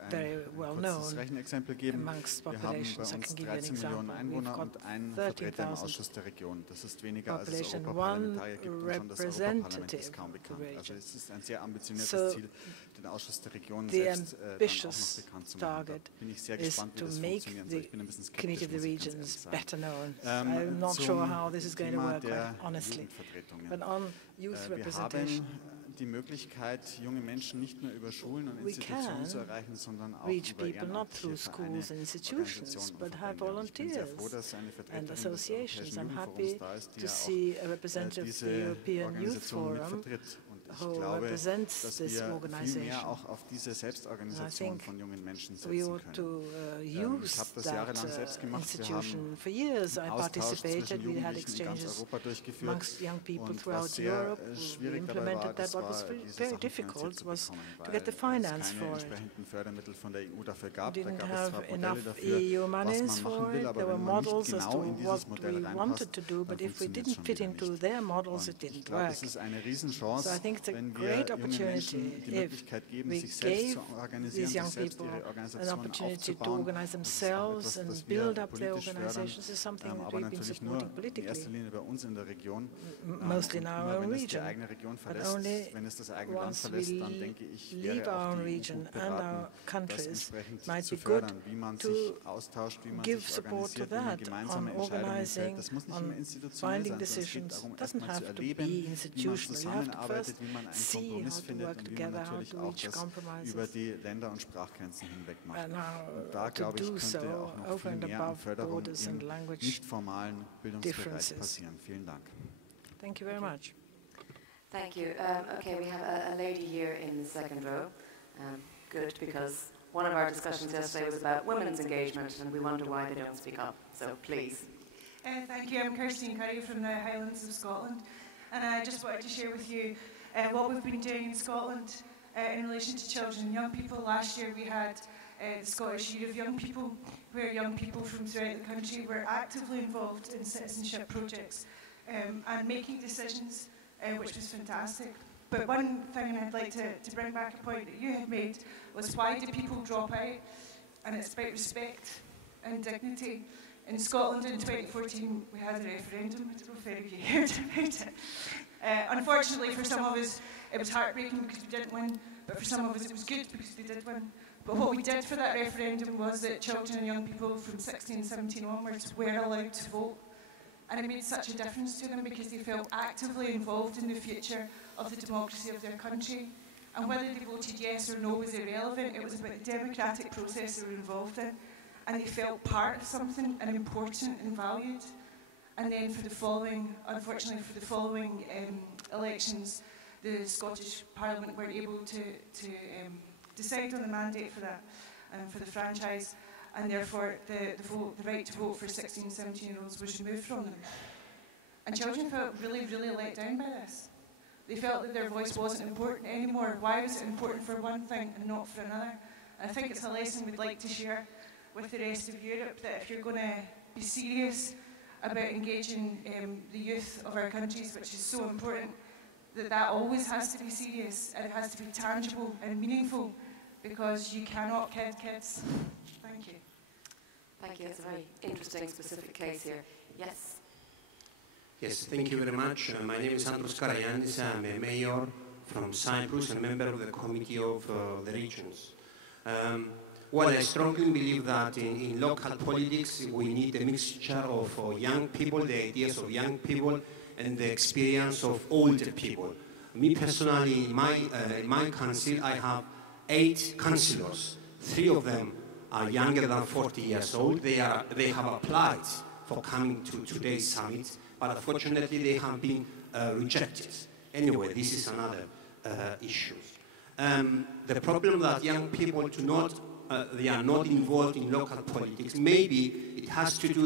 very well known amongst Wir haben bei uns 13 Millionen Einwohner und einen Vertreter im Ausschuss der Regionen. Das ist weniger als es Europaparlamentarier gibt und schon das Europaparlament ist kaum bekannt. Also es ist ein sehr ambitioniertes Ziel, den Ausschuss der Regionen selbst dann auch noch bekannt zu machen. Da bin ich sehr gespannt, wie das funktionieren soll. Ich bin ein bisschen skeptisch, muss ich ganz ehrlich sagen. Better known. I'm not sure how this is going to work, honestly. But on youth representation, die Möglichkeit, junge Menschen nicht nur über Schulen und Institutionen zu erreichen, sondern auch über ehrenamtliche Vereine, Organisationen und Verbände. Ich bin sehr froh, dass eine Vertreterin des Europäischen Jugendforums da ist, die ja auch diese Organisation mitvertritt. Ich glaube, dass wir viel mehr auch auf diese Selbstorganisation von jungen Menschen setzen können. Ich habe das jahrelang selbst gemacht. Wir haben Austausch zwischen Jugendlichen in ganz Europa durchgeführt. Und was sehr schwierig dabei war, das war, diese Sachen finanziert zu bekommen, weil es keine entsprechenden Fördermittel von der EU dafür gab. Da gab es zwar Modelle dafür, was man machen will, aber wenn man nicht genau in dieses Modell reinpasst, dann funktioniert es schon wieder nicht. Und ich glaube, es ist eine Riesenchance, wenn wir jungen Menschen die Möglichkeit geben, sich selbst zu organisieren, sich selbst ihre Organisationen aufzubauen. Das ist auch etwas, das wir politisch fördern, aber natürlich nur in erster Linie bei uns in der Region. Nur wenn es die eigene Region verlässt, wenn es das eigene Land verlässt, dann denke ich, wäre auch die EU gut beraten, das entsprechend zu fördern, wie man sich austauscht, wie man sich organisiert, wie man gemeinsame Entscheidungen fällt. Das muss nicht immer institutionell sein, sondern es geht darum, erstmal zu erleben, wie man zusammenarbeitet, wie man einen Kompromiss findet und wie man natürlich auch das über die Länder- und Sprachgrenzen hinweg macht. Und da, glaube ich, könnte auch noch viel mehr an Förderung im nicht formalen Bildungsbereich passieren. Vielen Dank. Thank you very much. Thank you. Okay, we have a lady here in the second row. Good, because one of our discussions yesterday was about women's engagement, and we wonder why they don't speak up. So, please. Thank you. I'm Kirsty Curry from the Highlands of Scotland, and I just wanted to share with you what we've been doing in Scotland in relation to children and young people. Last year we had the Scottish Year of Young People, where young people from throughout the country were actively involved in citizenship projects and making decisions, which was fantastic. But one thing I'd like to bring back a point that you had made was, why do people drop out? And it's about respect and dignity. In Scotland in 2014 we had a referendum. I don't know if any of you heard about it. Unfortunately for some of us it was heartbreaking because we didn't win, but for some of us it was good because we did win. But what we did for that referendum was that children and young people from 16, 17 onwards were allowed to vote. And it made such a difference to them because they felt actively involved in the future of the democracy of their country. And whether they voted yes or no was irrelevant. It was about the democratic process they were involved in. And they felt part of something and important and valued. And then for the following, unfortunately for the following elections, the Scottish Parliament weren't able to decide on the mandate for that, for the franchise, and therefore the right to vote for 16 and 17-year-olds was removed from them. And children felt really, really let down by this. They felt that their voice wasn't important anymore. Why was it important for one thing and not for another? And I think it's a lesson we'd like to share with the rest of Europe, that if you're going to be serious about engaging the youth of our countries, which is so important, that always has to be serious, and it has to be tangible and meaningful, because you cannot kid kids. Thank you. Thank you. It's a very interesting, specific case here. Yes. Yes, thank you very much. My name is Andros Karayannis. I'm a mayor from Cyprus and member of the Committee of the Regions. Well, I strongly believe that in local politics we need a mixture of young people, the ideas of young people, and the experience of older people. Me personally, in my council, I have 8 councillors. 3 of them are younger than 40 years old. They have applied for coming to today's summit, but unfortunately they have been rejected. Anyway, this is another issue. The problem that young people they are not involved in local politics, maybe it has to do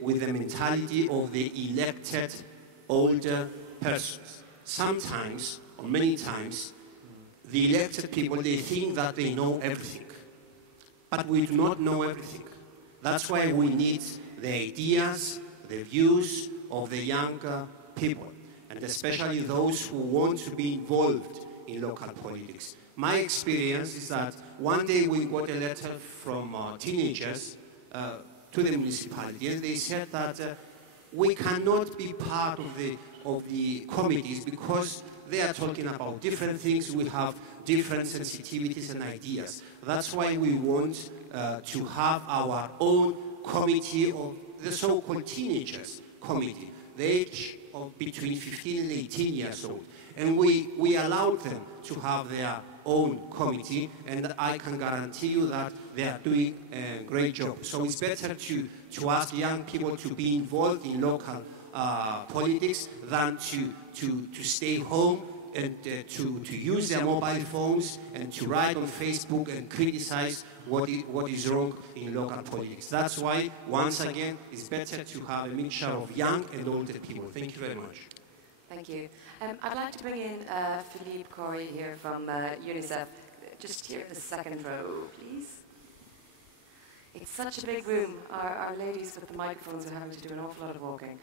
with the mentality of the elected older persons. Sometimes, or many times, the elected people, they think that they know everything. But we do not know everything. That's why we need the ideas, the views of the younger people, and especially those who want to be involved in local politics. My experience is that one day we got a letter from teenagers to the municipality, and they said that we cannot be part of the committees because they are talking about different things. We have different sensitivities and ideas. That's why we want to have our own committee of the so-called teenagers committee, the age of between 15 and 18 years old. And we allowed them to have their own committee, and I can guarantee you that they are doing a great job. So it's better to ask young people to be involved in local politics than to stay home and to use their mobile phones and to write on Facebook and criticize what is wrong in local politics. That's why, once again, it's better to have a mixture of young and older people. Thank you very much. Thank you. I'd like to bring in Philippe Corey here from UNICEF. Just here in the second row, please. It's such a big room. Our ladies with the microphones are having to do an awful lot of walking.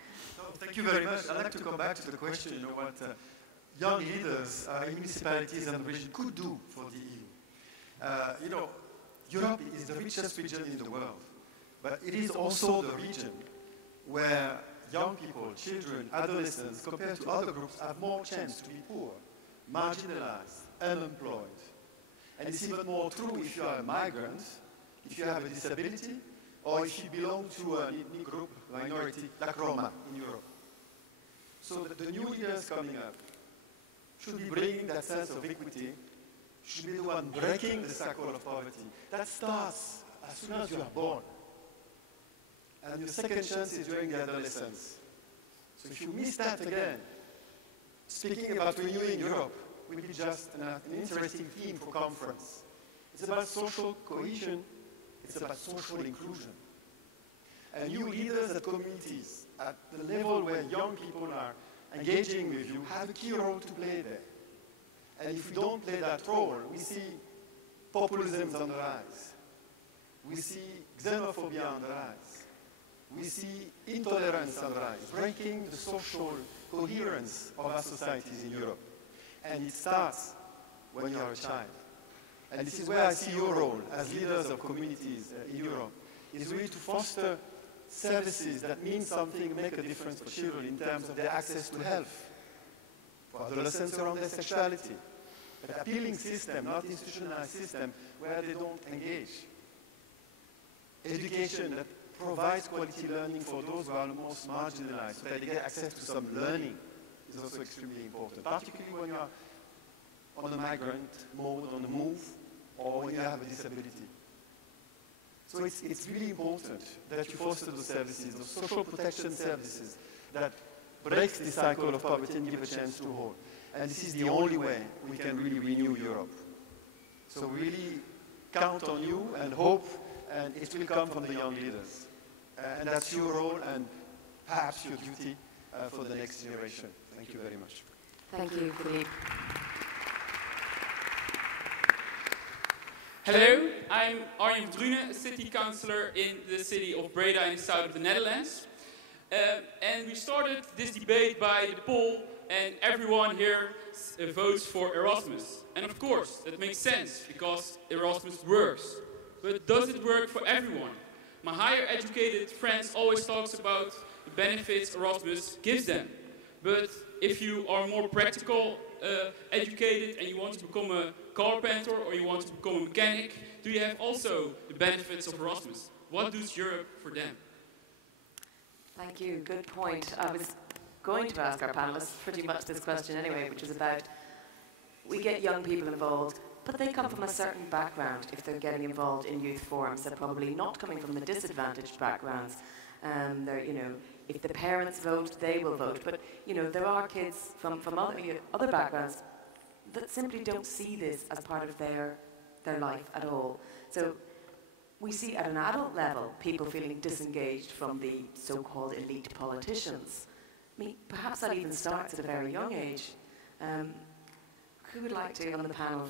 Thank you very much. I'd like to come back to the question, what young leaders in municipalities and regions could do for the EU. Europe is the richest region in the world, but it is also the region where young people, children, adolescents, compared to other groups, have more chance to be poor, marginalized, unemployed. And it's even more true if you are a migrant, if you have a disability, or if you belong to a ethnic group, minority, like Roma in Europe. So the new leaders coming up should be bringing that sense of equity, should be the one breaking the cycle of poverty. That starts as soon as you are born. And your second chance is during the adolescence. So if you miss that again, speaking about renewing Europe will be just an interesting theme for conference. It's about social cohesion, it's about social inclusion. And you leaders at communities, at the level where young people are engaging with you, have a key role to play there. And if we don't play that role, we see populism on the rise. We see xenophobia on the rise. We see intolerance on the rise, breaking the social coherence of our societies in Europe. And it starts when you are a child. And this is where I see your role as leaders of communities in Europe, is really to foster services that mean something, make a difference for children in terms of their access to health, for adolescents around their sexuality, an appealing system, not institutionalized system, where they don't engage. Education that provides quality learning for those who are the most marginalized, so that they get access to some learning is also extremely important, particularly when you are on a migrant mode, on the move, or when you have a disability. So it's really important that you foster those services, those social protection services that breaks the cycle of poverty and give a chance to all. And this is the only way we can really renew Europe. So really count on you and hope, and it will come from the young leaders. And that's your role and perhaps your duty for the next generation. Thank you very much. Thank you, Philippe. Hello, I'm Arjen Drune, city councillor in the city of Breda in the south of the Netherlands. And we started this debate by the poll, and everyone here votes for Erasmus. And of course, that makes sense, because Erasmus works. But does it work for everyone? My higher educated friends always talks about the benefits Erasmus gives them. But if you are more practical educated and you want to become a carpenter or you want to become a mechanic, do you have also the benefits of Erasmus? What does Europe for them? Thank you, good point. I was going to ask our panelists pretty much this question anyway, which is about, we get young people involved, but they come from a certain background if they're getting involved in youth forums. They're probably not coming from the disadvantaged backgrounds. They're, if the parents vote, they will vote. But, there are kids from other backgrounds that simply don't see this as part of their life at all. So we see at an adult level people feeling disengaged from the so-called elite politicians. I mean, perhaps that even starts at a very young age. Who would like to, on the panel,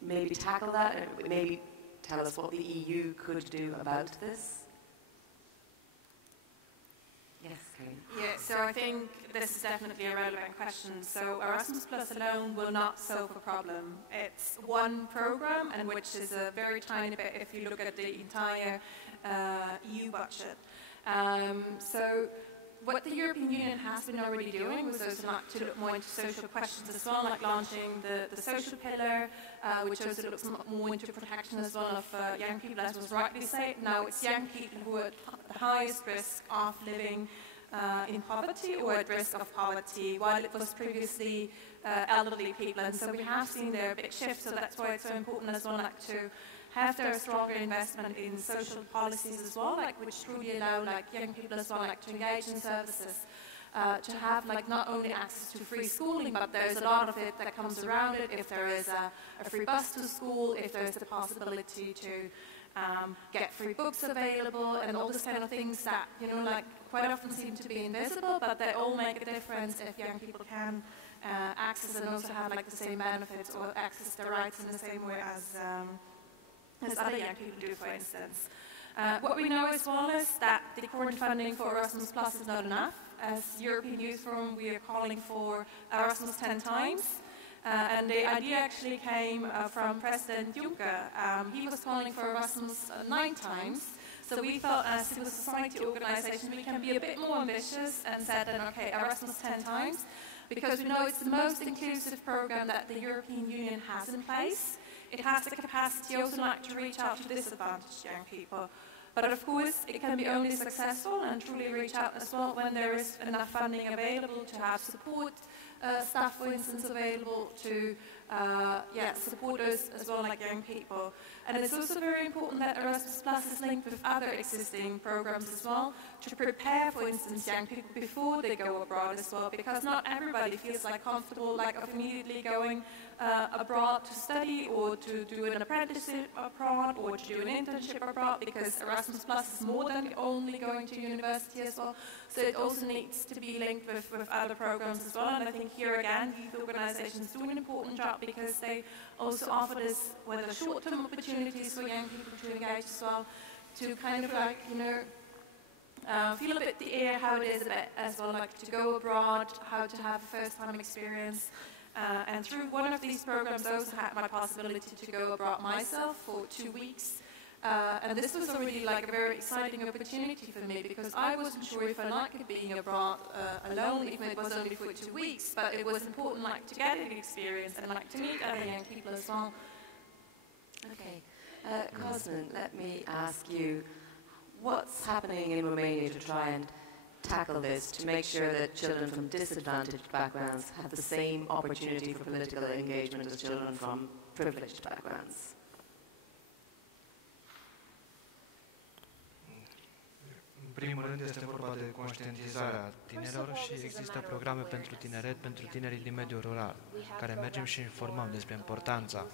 maybe tackle that and maybe tell us what the EU could do about this? Yes, Karen. Yeah, so I think this is definitely a relevant question. So Erasmus Plus alone will not solve a problem. It's one program, and which is a very tiny bit if you look at the entire EU budget. So what the European Union has been already doing was also to look more into social questions as well, like launching the social pillar, which also looks more into protection as well of young people, as was rightly said. Now it's young people who are at the highest risk of living in poverty or at risk of poverty, while it was previously elderly people, and so we have seen there a big shift, so that's why it's so important as well, like to have their stronger investment in social policies as well, like which truly allow like young people as well, like to engage in services, to have like not only access to free schooling, but there's a lot of it that comes around it. If there is a free bus to school, if there's the possibility to get free books available, and all these kind of things that, you know, like quite often seem to be invisible, but they all make a difference if young people can access and also have like the same benefits or access their rights in the same way as other young people do, for instance. What we know as well is that the current funding for Erasmus Plus is not enough. As European Youth Forum, we are calling for Erasmus 10 times. And the idea actually came from President Juncker. He was calling for Erasmus 9 times. So we felt as civil society organization, we can be a bit more ambitious and said then, okay, Erasmus 10 times, because we know it's the most inclusive program that the European Union has in place. It has the capacity also like to reach out to disadvantaged young people. But of course, it can be only successful and truly reach out as well when there is enough funding available to have support staff, for instance, available to support us as well, like young people. And it's also very important that Erasmus Plus is linked with other existing programs as well to prepare, for instance, young people before they go abroad as well, because not everybody feels like comfortable like of immediately going abroad to study or to do an apprenticeship abroad or to do an internship abroad, because Erasmus Plus is more than only going to university as well. So it also needs to be linked with other programs as well. And I think here again, youth organizations do an important job because they also offer this, whether short-term opportunities for young people to engage as well, to kind of like, you know, feel a bit the air, how it is a bit as well, like to go abroad, how to have a first-time experience. And through one of these programs, I also had my possibility to go abroad myself for 2 weeks. And this was already like a very exciting opportunity for me because I wasn't sure if I liked being abroad alone, even if it was only for 2 weeks. But it was important like to get the experience and like to meet other young people as well. Okay. Cosmin, let me ask you, what's happening in Romania to try and tackle this, to make sure that children from disadvantaged backgrounds have the same opportunity for political engagement as children from privileged backgrounds? În primul rând este vorba de conștientizarea tinerilor și există programe pentru tineret, pentru tinerii din mediul rural, care mergem și informăm despre importanța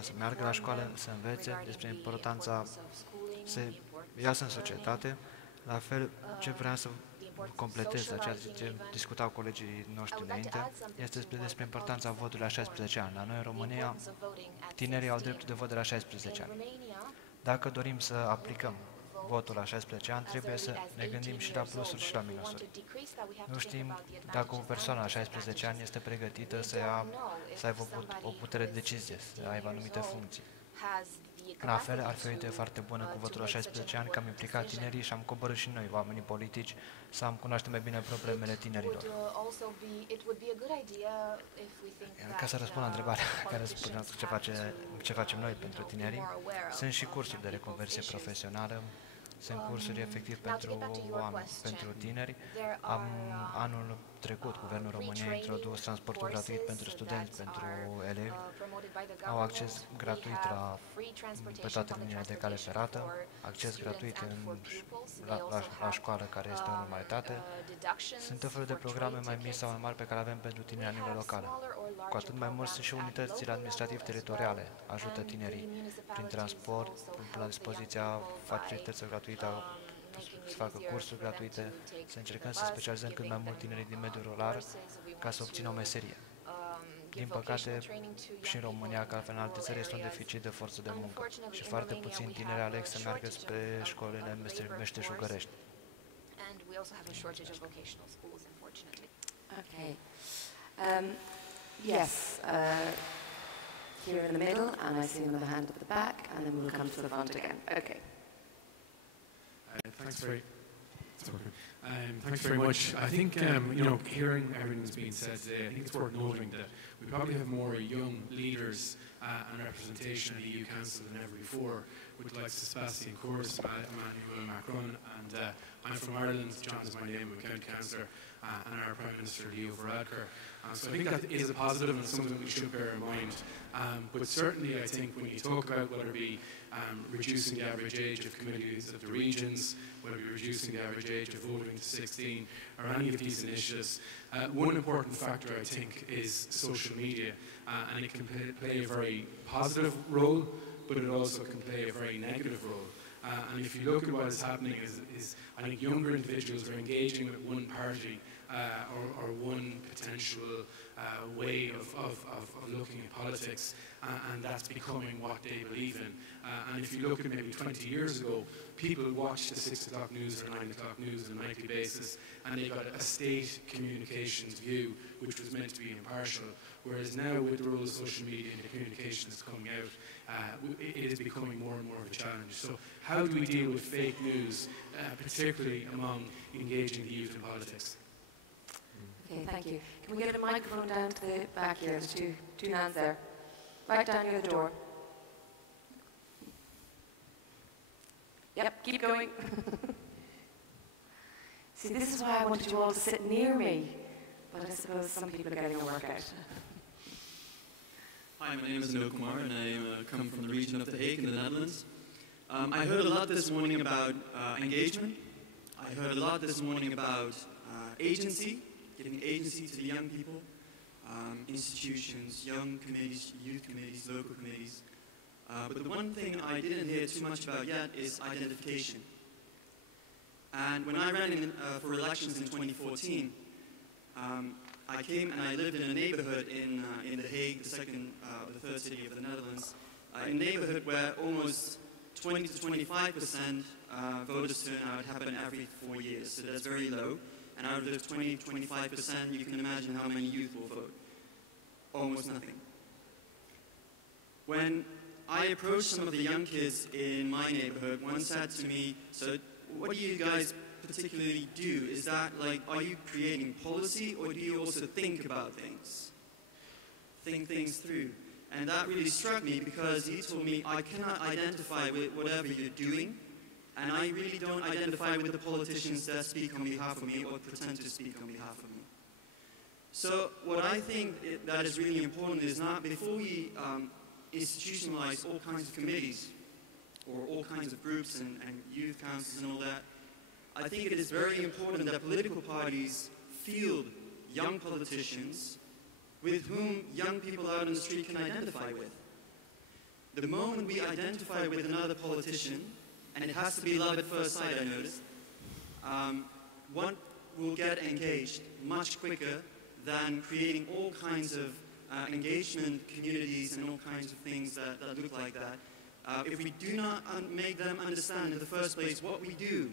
să meargă la școală, să învețe, despre importanța să iasă în societate. La fel, ce vreau să completez la ceea ce discutau colegii noștri înainte, este despre importanța votului la 16 ani. La noi, în România, tinerii au dreptul de vot de la 16 ani. Dacă dorim să aplicăm votul la 16 ani, trebuie să ne gândim și la plusuri și la minusuri. Nu știm dacă o persoană la 16 ani este pregătită să aibă o putere de decizie, să aibă anumite funcții. La fel, ar fi o idee foarte bună cu votul la 16 ani, că am implicat tinerii și am coborât și noi, oamenii politici, să am cunoaște mai bine problemele tinerilor. Ca să răspund la întrebarea care spuneați ce facem noi pentru tinerii, sunt și cursuri de reconversie profesională, sunt cursuri efectiv pentru tineri. Anul trecut, Guvernul României a introdus transportul gratuit pentru studenți, pentru elevi, au acces gratuit pe toate liniile de cale ferată, acces gratuit la școală, care este o normalitate. Sunt tot felul de programe mai mici sau mai mari pe care le avem pentru tineri la nivel local. Cu atât mai mult sunt și unitățile administrativ-teritoriale, ajută tinerii prin transport, la dispoziția facilităților gratuite, să facă cursuri gratuite, să încercăm să specializăm cât mai mult tinerii din mediul rural ca să obțină o meserie. Din păcate, și în România, ca în alte țări, este un deficit de forță de muncă și foarte puțini tineri aleg să meargă spre școlile meșteșugărești. Okay. Yes, here in the middle, and I see another hand at the back, and then we'll come to the front again. Okay. Thanks very much. I think, hearing everything that's been said today, I think it's worth noting that we probably have more young leaders and representation in the EU Council than ever before, with like Sebastian Kurz, Emmanuel Macron, and I'm from Ireland. John is my name, I'm a county councillor, and our Prime Minister, Leo Varadkar. So I think that is a positive and something we should bear in mind. But certainly I think when you talk about whether it be reducing the average age of communities of the regions, whether it be reducing the average age of voting to 16, or any of these initiatives, one important factor I think is social media, and it can play a very positive role, but it also can play a very negative role. And if you look at what is happening is I think younger individuals are engaging with one party or one potential way of looking at politics, and that's becoming what they believe in. And if you look at maybe 20 years ago, people watched the 6 o'clock news or 9 o'clock news on a nightly basis, and they got a state communications view, which was meant to be impartial. Whereas now, with the role of social media and the communication that's coming out, it is becoming more and more of a challenge. So how do we deal with fake news, particularly among engaging the youth in politics? Okay, thank you. Can we get a microphone down to the back here? There's two hands there. Right down near the door. Yep, keep going. See, this is why I wanted you all to sit near me, but I suppose some people are getting a workout. Hi, my name is Anil Kumar, and I come from the region of The Hague in the Netherlands. I heard a lot this morning about engagement. I heard a lot this morning about agency, giving agency to the young people, institutions, young committees, youth committees, local committees. But the one thing I didn't hear too much about yet is identification. And when I ran for elections in 2014, I came and I lived in a neighborhood in The Hague, the third city of the Netherlands, a neighborhood where almost 20 to 25% voters turnout happen every 4 years, so that's very low. And out of those 20 to 25%, you can imagine how many youth will vote. Almost nothing. When I approached some of the young kids in my neighborhood, one said to me, so what do you guys particularly do? Is that like, are you creating policy, or do you also think about things? Think things through. And that really struck me, because he told me, I cannot identify with whatever you're doing, and I really don't identify with the politicians that speak on behalf of me or pretend to speak on behalf of me. So what I think that is really important is not, before we institutionalize all kinds of committees or all kinds of groups and youth councils and all that, I think it is very important that political parties field young politicians with whom young people out on the street can identify with. The moment we identify with another politician, and it has to be love at first sight, I noticed, one will get engaged much quicker than creating all kinds of engagement communities and all kinds of things that look like that. If we do not make them understand in the first place what we do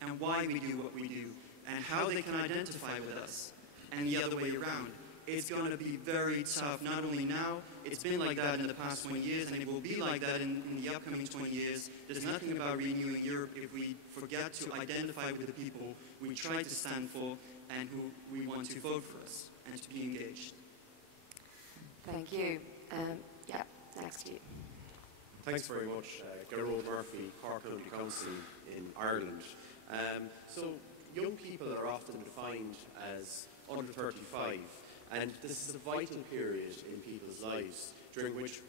and why we do what we do and how they can identify with us and the other way around, it's going to be very tough, not only now, it's been like that in the past 20 years, and it will be like that in the upcoming 20 years. There's nothing about renewing Europe if we forget to identify with the people we try to stand for and who we want to vote for us and to be engaged. Thank you. Yeah, next to you. Thanks very much. Gerald Murphy, Cork County Council in Ireland. So young people are often defined as under 35. And this is a vital period in people's lives during which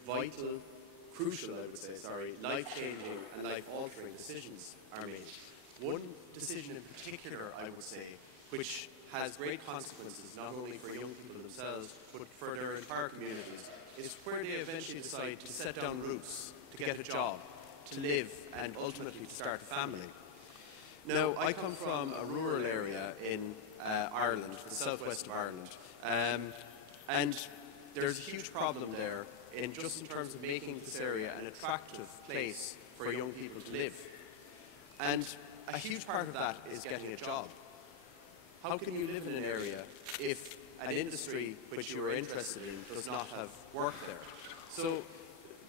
crucial, I would say, life-changing and life-altering decisions are made. One decision in particular, I would say, which has great consequences not only for young people themselves, but for their entire communities, is where they eventually decide to set down roots, to get a job, to live, and ultimately to start a family. Now, I come from a rural area in Ireland, the southwest of Ireland, and there's a huge problem there in terms of making this area an attractive place for young people to live. And a huge part of that is getting a job. How can you live in an area if an industry which you are interested in does not have work there? So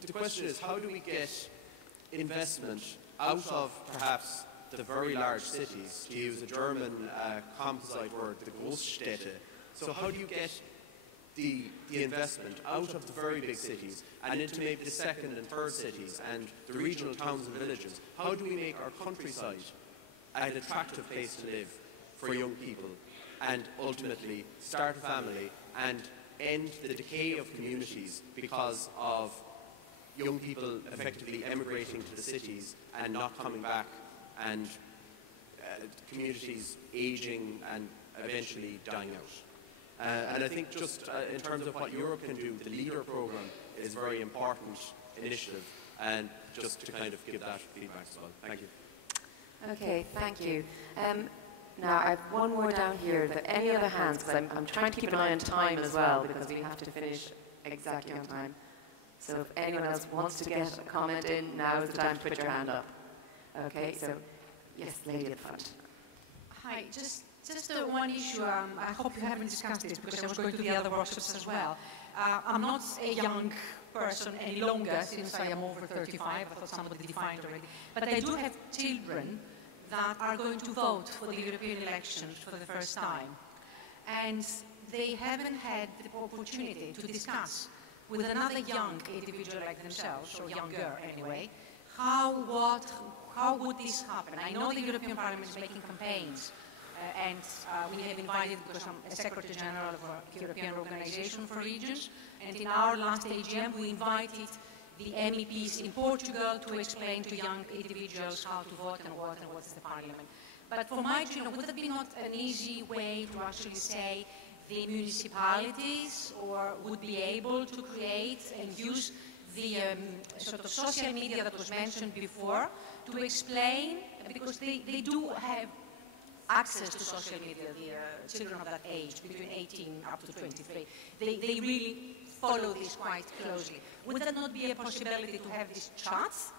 the question is, how do we get investment out of perhaps the very large cities, to use a German composite word, the Großstädte? So how do you get the investment out of the very big cities and into maybe the second and third cities and the regional towns and villages? How do we make our countryside an attractive place to live for young people and ultimately start a family and end the decay of communities because of young people effectively emigrating to the cities and not coming back, and communities aging and eventually dying out? And I think just in terms of what Europe can do, the LEADER program is a very important initiative, and just to kind of give that feedback as well. Thank you. Okay, thank you. Now, I have one more down here. Any other hands? Because I'm trying to keep an eye on time as well, because we have to finish exactly on time. So if anyone else wants to get a comment in, now is the time to put your hand up. Okay, so yes, lady at the front. Hi, just one issue. I hope you haven't discussed this, because I was going to the other workshops as well. I'm not a young person any longer, since I am over 35. I thought somebody defined already. But I do have children that are going to vote for the European elections for the first time. And they haven't had the opportunity to discuss with another young individual like themselves, or younger anyway, how would this happen? I know the European Parliament is making campaigns, and we have invited, because I'm a Secretary General of a European Organization for Regions, and in our last AGM we invited the MEPs in Portugal to explain to young individuals how to vote and what is the Parliament. But for my children, would that be not an easy way to actually say the municipalities or would be able to create and use the sort of social media that was mentioned before to explain, because they do have access to social media, the children of that age, between 18 up to 23. They really follow this quite closely. Would that not be a possibility to have these chats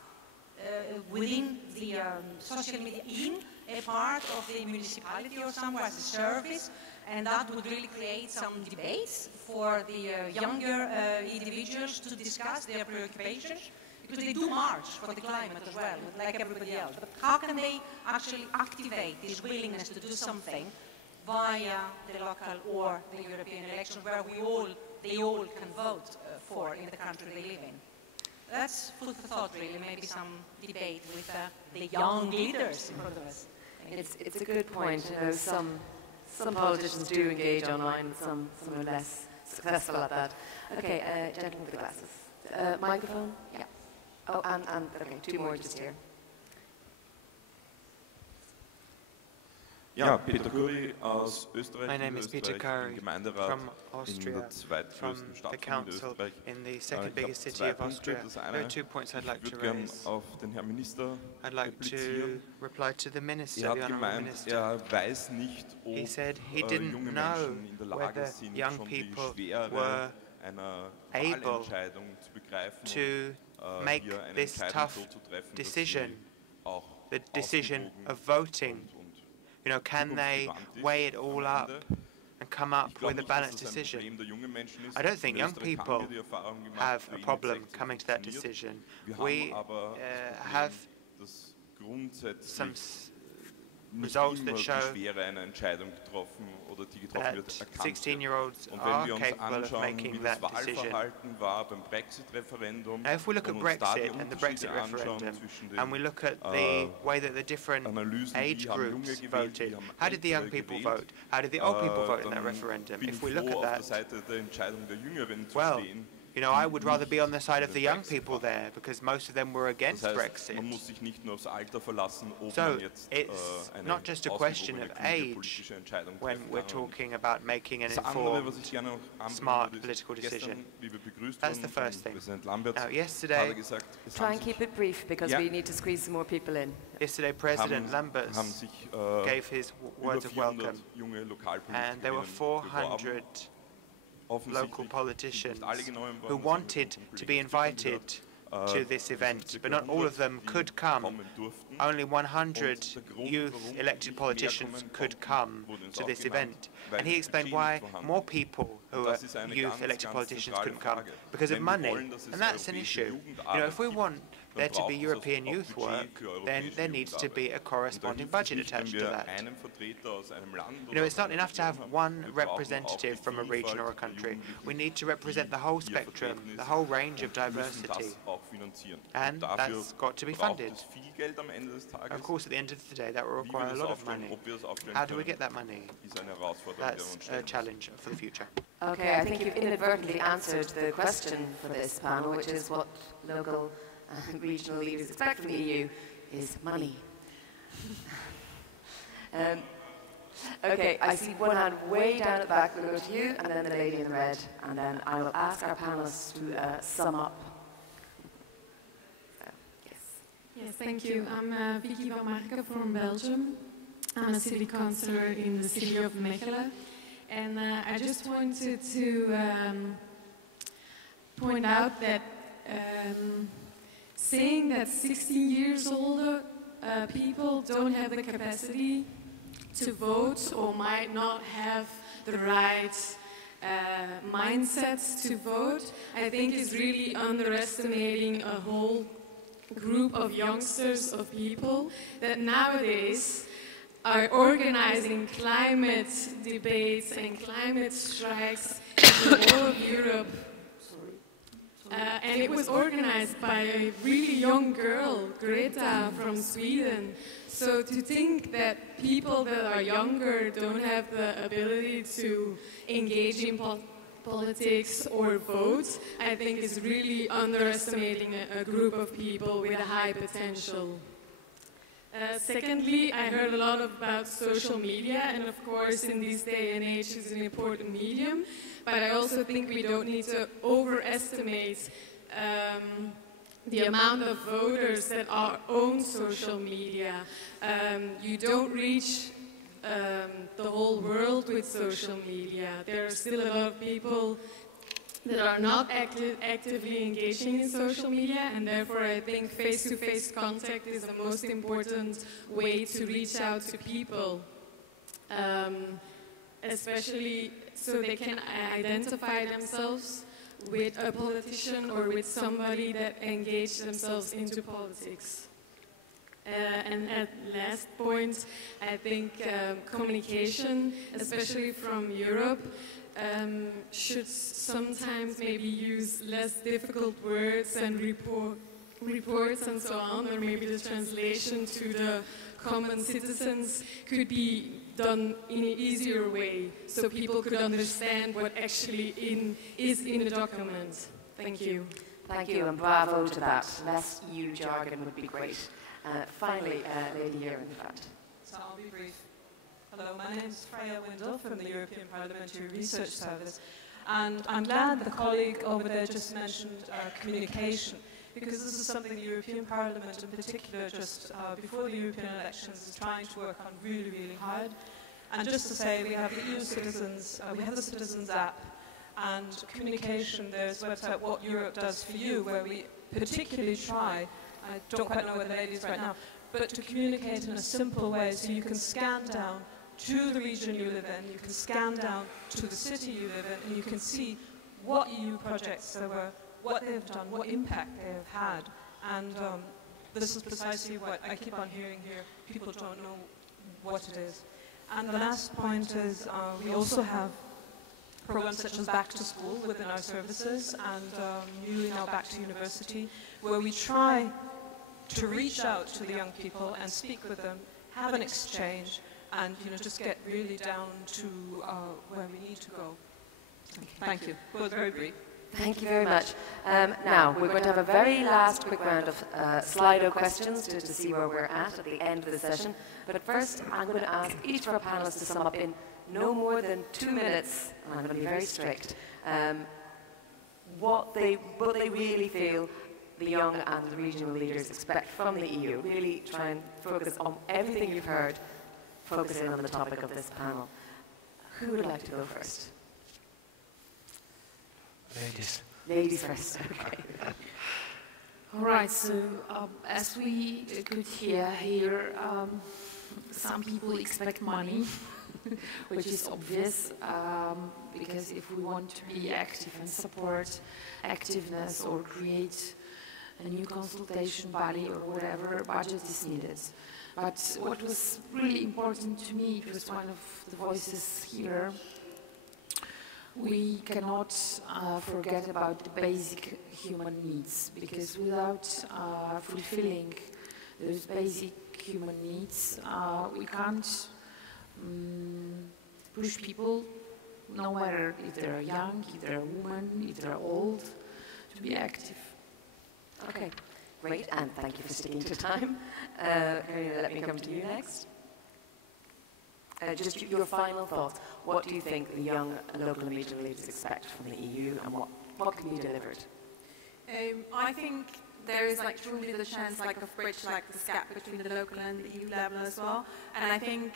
within the social media in a part of the municipality or somewhere as a service, and that would really create some debates for the younger individuals to discuss their preoccupations, because they do march for the climate as well, like everybody else. But how can they actually activate this willingness to do something via the local or the European elections, where they all can vote for in the country they live in? That's food for thought, really. Maybe some debate with the young leaders in front of us. It's a good point. You know, some politicians do engage online, but some are less successful at that. Okay, gentleman with the glasses. Microphone? Yeah. Oh, and okay, two more just here. Ja, Peter Curry aus Österreich. My name is Peter Curry from Austria, from the council in the second biggest city of Austria. There are 2 points I'd like to raise. I'd like to reply to the minister, the honourable minister. He said he didn't know whether young people were able to make this tough decision, the decision of voting. You know, can they weigh it all up and come up with a balanced decision? I don't think young people have a problem coming to that decision. We have some results that show that 16-year-olds are capable of making that decision. Now, if we look at Brexit and the Brexit referendum, and we look at the way that the different age groups voted, how did the young people vote? How did the old people vote in that referendum? If we look at that, well, you know, I would rather be on the side of the young people there, because most of them were against Brexit. So it's not just a question of age when we're talking about making an informed, smart political decision. That's the first thing. Now, yesterday... Try and keep it brief, because we need to squeeze some more people in. Yesterday, President Lamberts gave his words of welcome, and there were 400 local politicians who wanted to be invited to this event, but not all of them could come. Only 100 youth elected politicians could come to this event. And he explained why more people who are youth elected politicians couldn't come, because of money. And that's an issue. You know, if we want there to be European youth work, then there needs to be a corresponding budget attached to that. You know, it's not enough to have one representative from a region or a country. We need to represent the whole spectrum, the whole range of diversity. And that's got to be funded. Of course, at the end of the day, that will require a lot of money. How do we get that money? That's a challenge for the future. Okay, I think you've inadvertently answered the question for this panel, which is what local and regional leaders expect from the EU is money. Okay, I see one hand way down at the back. We'll go to you, and then the lady in red, and then I will ask our panelists to sum up. Yes, thank you. I'm Vicky van Marken from Belgium. I'm a city councillor in the city of Mechelen. And I just wanted to point out that saying that 16 years older people don't have the capacity to vote or might not have the right mindsets to vote, I think is really underestimating a whole group of youngsters, of people that nowadays are organizing climate debates and climate strikes in all of Europe. And it was organized by a really young girl, Greta, from Sweden. So to think that people that are younger don't have the ability to engage in politics or vote, I think is really underestimating a group of people with a high potential. Secondly, I heard a lot about social media, and of course in this day and age it's an important medium, but I also think we don't need to overestimate the amount of voters that are on social media. You don't reach the whole world with social media. There are still a lot of people that are not actively engaging in social media, and therefore I think face-to-face contact is the most important way to reach out to people, especially so they can identify themselves with a politician or with somebody that engaged themselves into politics. And at last point, I think communication, especially from Europe, should sometimes maybe use less difficult words and reports and so on, or maybe the translation to the common citizens could be done in an easier way, so people could understand what actually is in the document. Thank you. Thank you, and bravo to that. Less EU jargon would be great. Finally, lady here in front. So I'll be brief. Hello, my name is Freya Windle from the European Parliamentary Research Service, and I'm glad the colleague over there just mentioned communication, because this is something the European Parliament in particular just before the European elections is trying to work on really, really hard. And just to say, we have the EU Citizens, we have the Citizens app, and communication, there's a website What Europe Does For You, where we particularly try, I don't quite know where the lady is right now, but to communicate in a simple way, so you can scan down to the region you live in, you can scan down to the city you live in, and you can see what EU projects there were, what they've done, what impact they have had. And this is precisely what I keep on hearing here. People don't know what it is. And the last point is we also have programs such as Back to School within our services, and newly now Back to University, where we try to reach out to the young people and speak with them, have an exchange, and just get really down to where we need to go. Thank you. It was very brief. Thank you very much. Now, we're going to have a very last quick round of Slido questions to see where we're at the end of the session. But first, I'm going to ask each of our panelists to sum up in no more than 2 minutes, and I'm going to be very strict, what they really feel the young and the regional leaders expect from the EU. Really try and focus on everything you've heard, focusing on the topic of this panel. Who would like to go first? Ladies. Ladies first, okay. All right, so as we could hear here, some people expect money, which is obvious, because if we want to be active and support activeness or create a new consultation body or whatever, budget is needed. But what was really important to me, it was one of the voices here, we cannot forget about the basic human needs, because without fulfilling those basic human needs, we can't push people, no matter if they're young, if they're a woman, if they're old, to be active. Okay, great, and thank you for sticking to time. Let me come to you next. Just your final thoughts. What do you think the young local and regional leaders expect from the EU, and what can be delivered? I think there is truly the chance of bridge this gap between the local and the EU level as well. And I think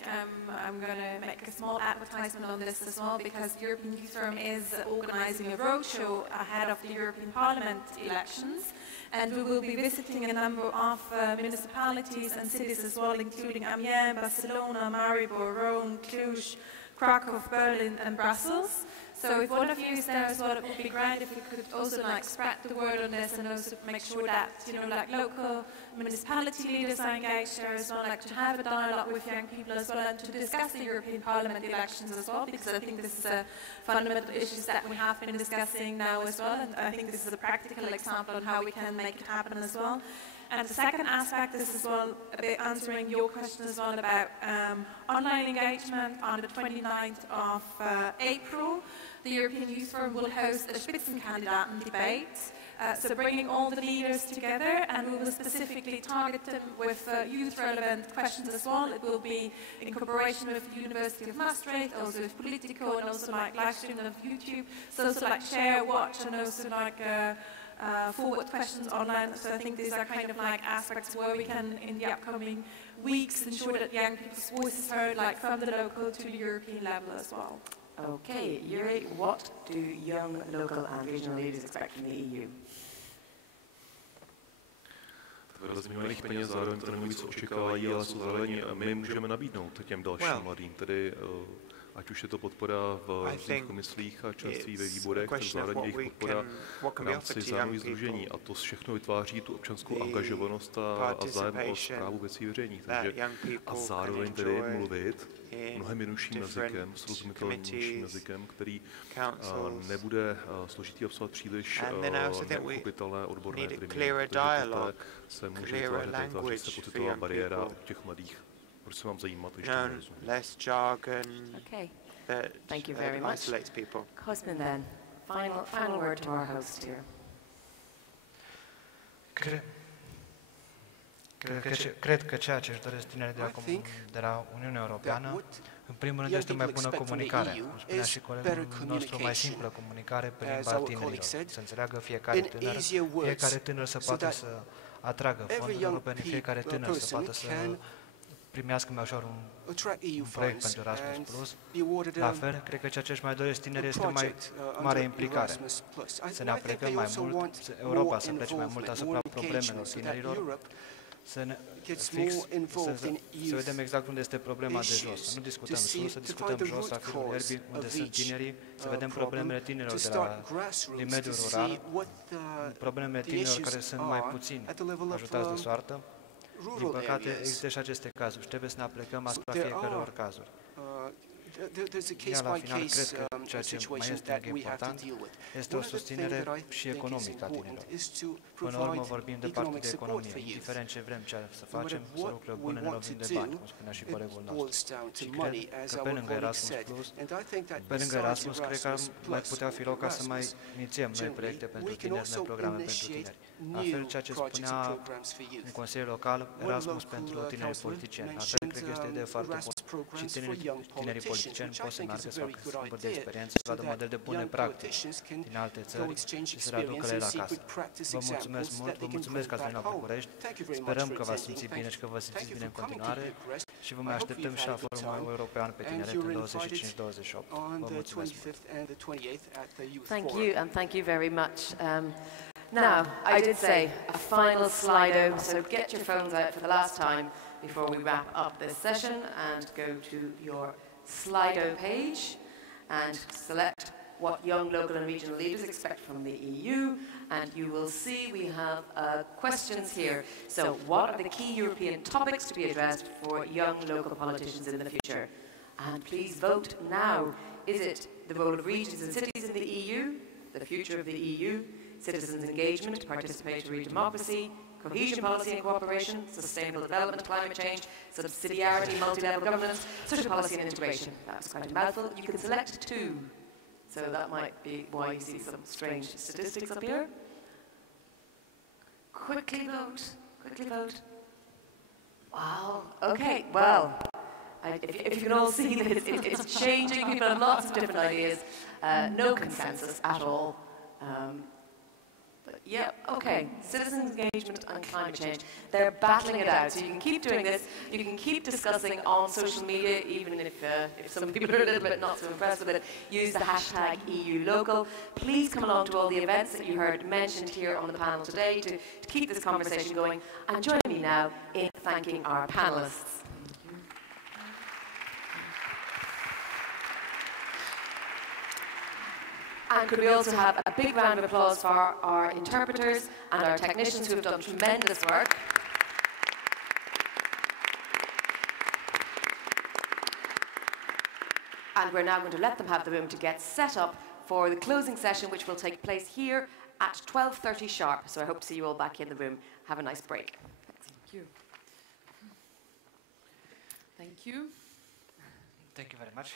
I'm going to make a small advertisement on this as well, because the European Youth Forum is organising a roadshow ahead of the European Parliament elections. And we will be visiting a number of municipalities and cities as well, including Amiens, Barcelona, Maribor, Rome, Cluj, Krakow, Berlin and Brussels. So if one of you is there as well, it would be great if you could also spread the word on this, and also make sure that local municipality leaders are engaged there as well, to have a dialogue with young people as well, and to discuss the European Parliament elections as well, because I think this is a fundamental issues that we have been discussing now as well, and I think this is a practical example on how we can make it happen as well. And the second aspect is as well about answering your question as well about online engagement. On the 29th of April, the European Youth Forum will host a Spitzenkandidaten debate. So bringing all the leaders together, and we will specifically target them with youth-relevant questions as well. It will be in cooperation with the University of Maastricht, also with Politico, and also live stream on YouTube. So also share, watch, and also forward questions online. So I think these are kind of aspects where we can, in the upcoming weeks, ensure that young people's voices are heard from the local to the European level as well. Okay, Jiří, what do young local and regional leaders expect from the EU? Rozměrných peněz zároveň to nemůžu, co očekávají, ale co zároveň my můžeme nabídnout těm dalším mladým, tedy ať už je to podpora v různých komisích a členství ve výborech, tak zároveň jejich podpora v rámci zájmových sdružení. A to všechno vytváří tu občanskou angažovanost a zájem o správu věcí veřejných. Takže a zároveň tedy mluvit mnohem jednodušším jazykem, srozumitelnějším jazykem, který nebude složitý obsahovat příliš nepochopitelné odborné termíny. Takže se může vytvářet se pocitová bariéra od těch mladých. Proč se mám zajímat, když to nerozumím? Less jargon. Okay. Thank you very much. Cosmin, then, final word to our host here. Cred că ceea ce își doresc tinerii de la Uniunea Europeană, în primul rând, este o mai bună comunicare. Cum spunea și colegul nostru, o mai simplă comunicare pe limba tinerilor. Să înțeleagă fiecare tânăr să poată să atragă fonduri europene, fiecare tânăr să poată să primească mai ușor un proiect pentru Erasmus+. La fel, cred că ceea ce își mai doresc tinerii este mai mare implicare. Să ne aplecăm mai mult, Europa să plece mai mult asupra problemelor tinerilor, să vedem exact unde este problema de jos, să nu discutăm sus, să discutăm jos la firul ierbii, unde sunt tinerii, să vedem problemele tinerilor din mediul rural, problemele tinerilor care sunt mai puțin ajutați de soartă. Din păcate, există și aceste cazuri și trebuie să ne aplecăm asupra fiecăror cazuri. Iar la final, cred că ceea ce mai este important este o susținere și economică a tinerilor. Până la urmă vorbim de partea de economie. Indiferent ce vrem să facem, să lucrăm bune, ne lovim de bani, cum spunea și colegul nostru. Și cred că pe lângă Erasmus, cred că mai putea fi loc ca să mai inițiem noi proiecte pentru tineri, noi programe pentru tineri. La fel, ceea ce spunea în Consiliul Local, Erasmus pentru tinerii politicieni. La fel, cred că este o idee foarte bună. Și tinerii politicieni pot să meargă să facă schimburi de experiență, să vadă modele de bune practici din alte țări și să le aducă la el acasă. Vă mulțumesc mult, vă mulțumesc că ați venit la București, sperăm că v-ați simțit bine și că vă simțiți bine în continuare și vă mai așteptăm și la Forumul European pe Tineret în 25-28. Vă mulțumesc mult! Thank you, and thank you very much. Now, I did say a final Slido, so get your phones out for the last time before we wrap up this session and go to your Slido page and select what young, local and regional leaders expect from the EU and you will see we have questions here. So what are the key European topics to be addressed for young local politicians in the future? And please vote now. Is it the role of regions and cities in the EU, the future of the EU, citizens' engagement, participatory democracy, cohesion policy and cooperation, sustainable development, climate change, subsidiarity, multi-level governance, social policy and integration? That's quite a mouthful. You can select 2. So that might be why you see some strange statistics up here. Quickly vote. Quickly vote. Wow. Okay. Well, if you can all see that it's changing, people have lots of different ideas. No consensus at all. But yeah, okay. Citizens' engagement and climate change. They're battling it out. So you can keep doing this. You can keep discussing on social media, even if some people are a little bit not so impressed with it. Use the hashtag EULocal. Please come along to all the events that you heard mentioned here on the panel today to keep this conversation going. And join me now in thanking our panelists. And could we also have a big round of applause for our interpreters and our technicians who have done tremendous work. And we're now going to let them have the room to get set up for the closing session, which will take place here at 12:30 sharp. So I hope to see you all back in the room. Have a nice break. Thanks. Thank you. Thank you. Thank you very much.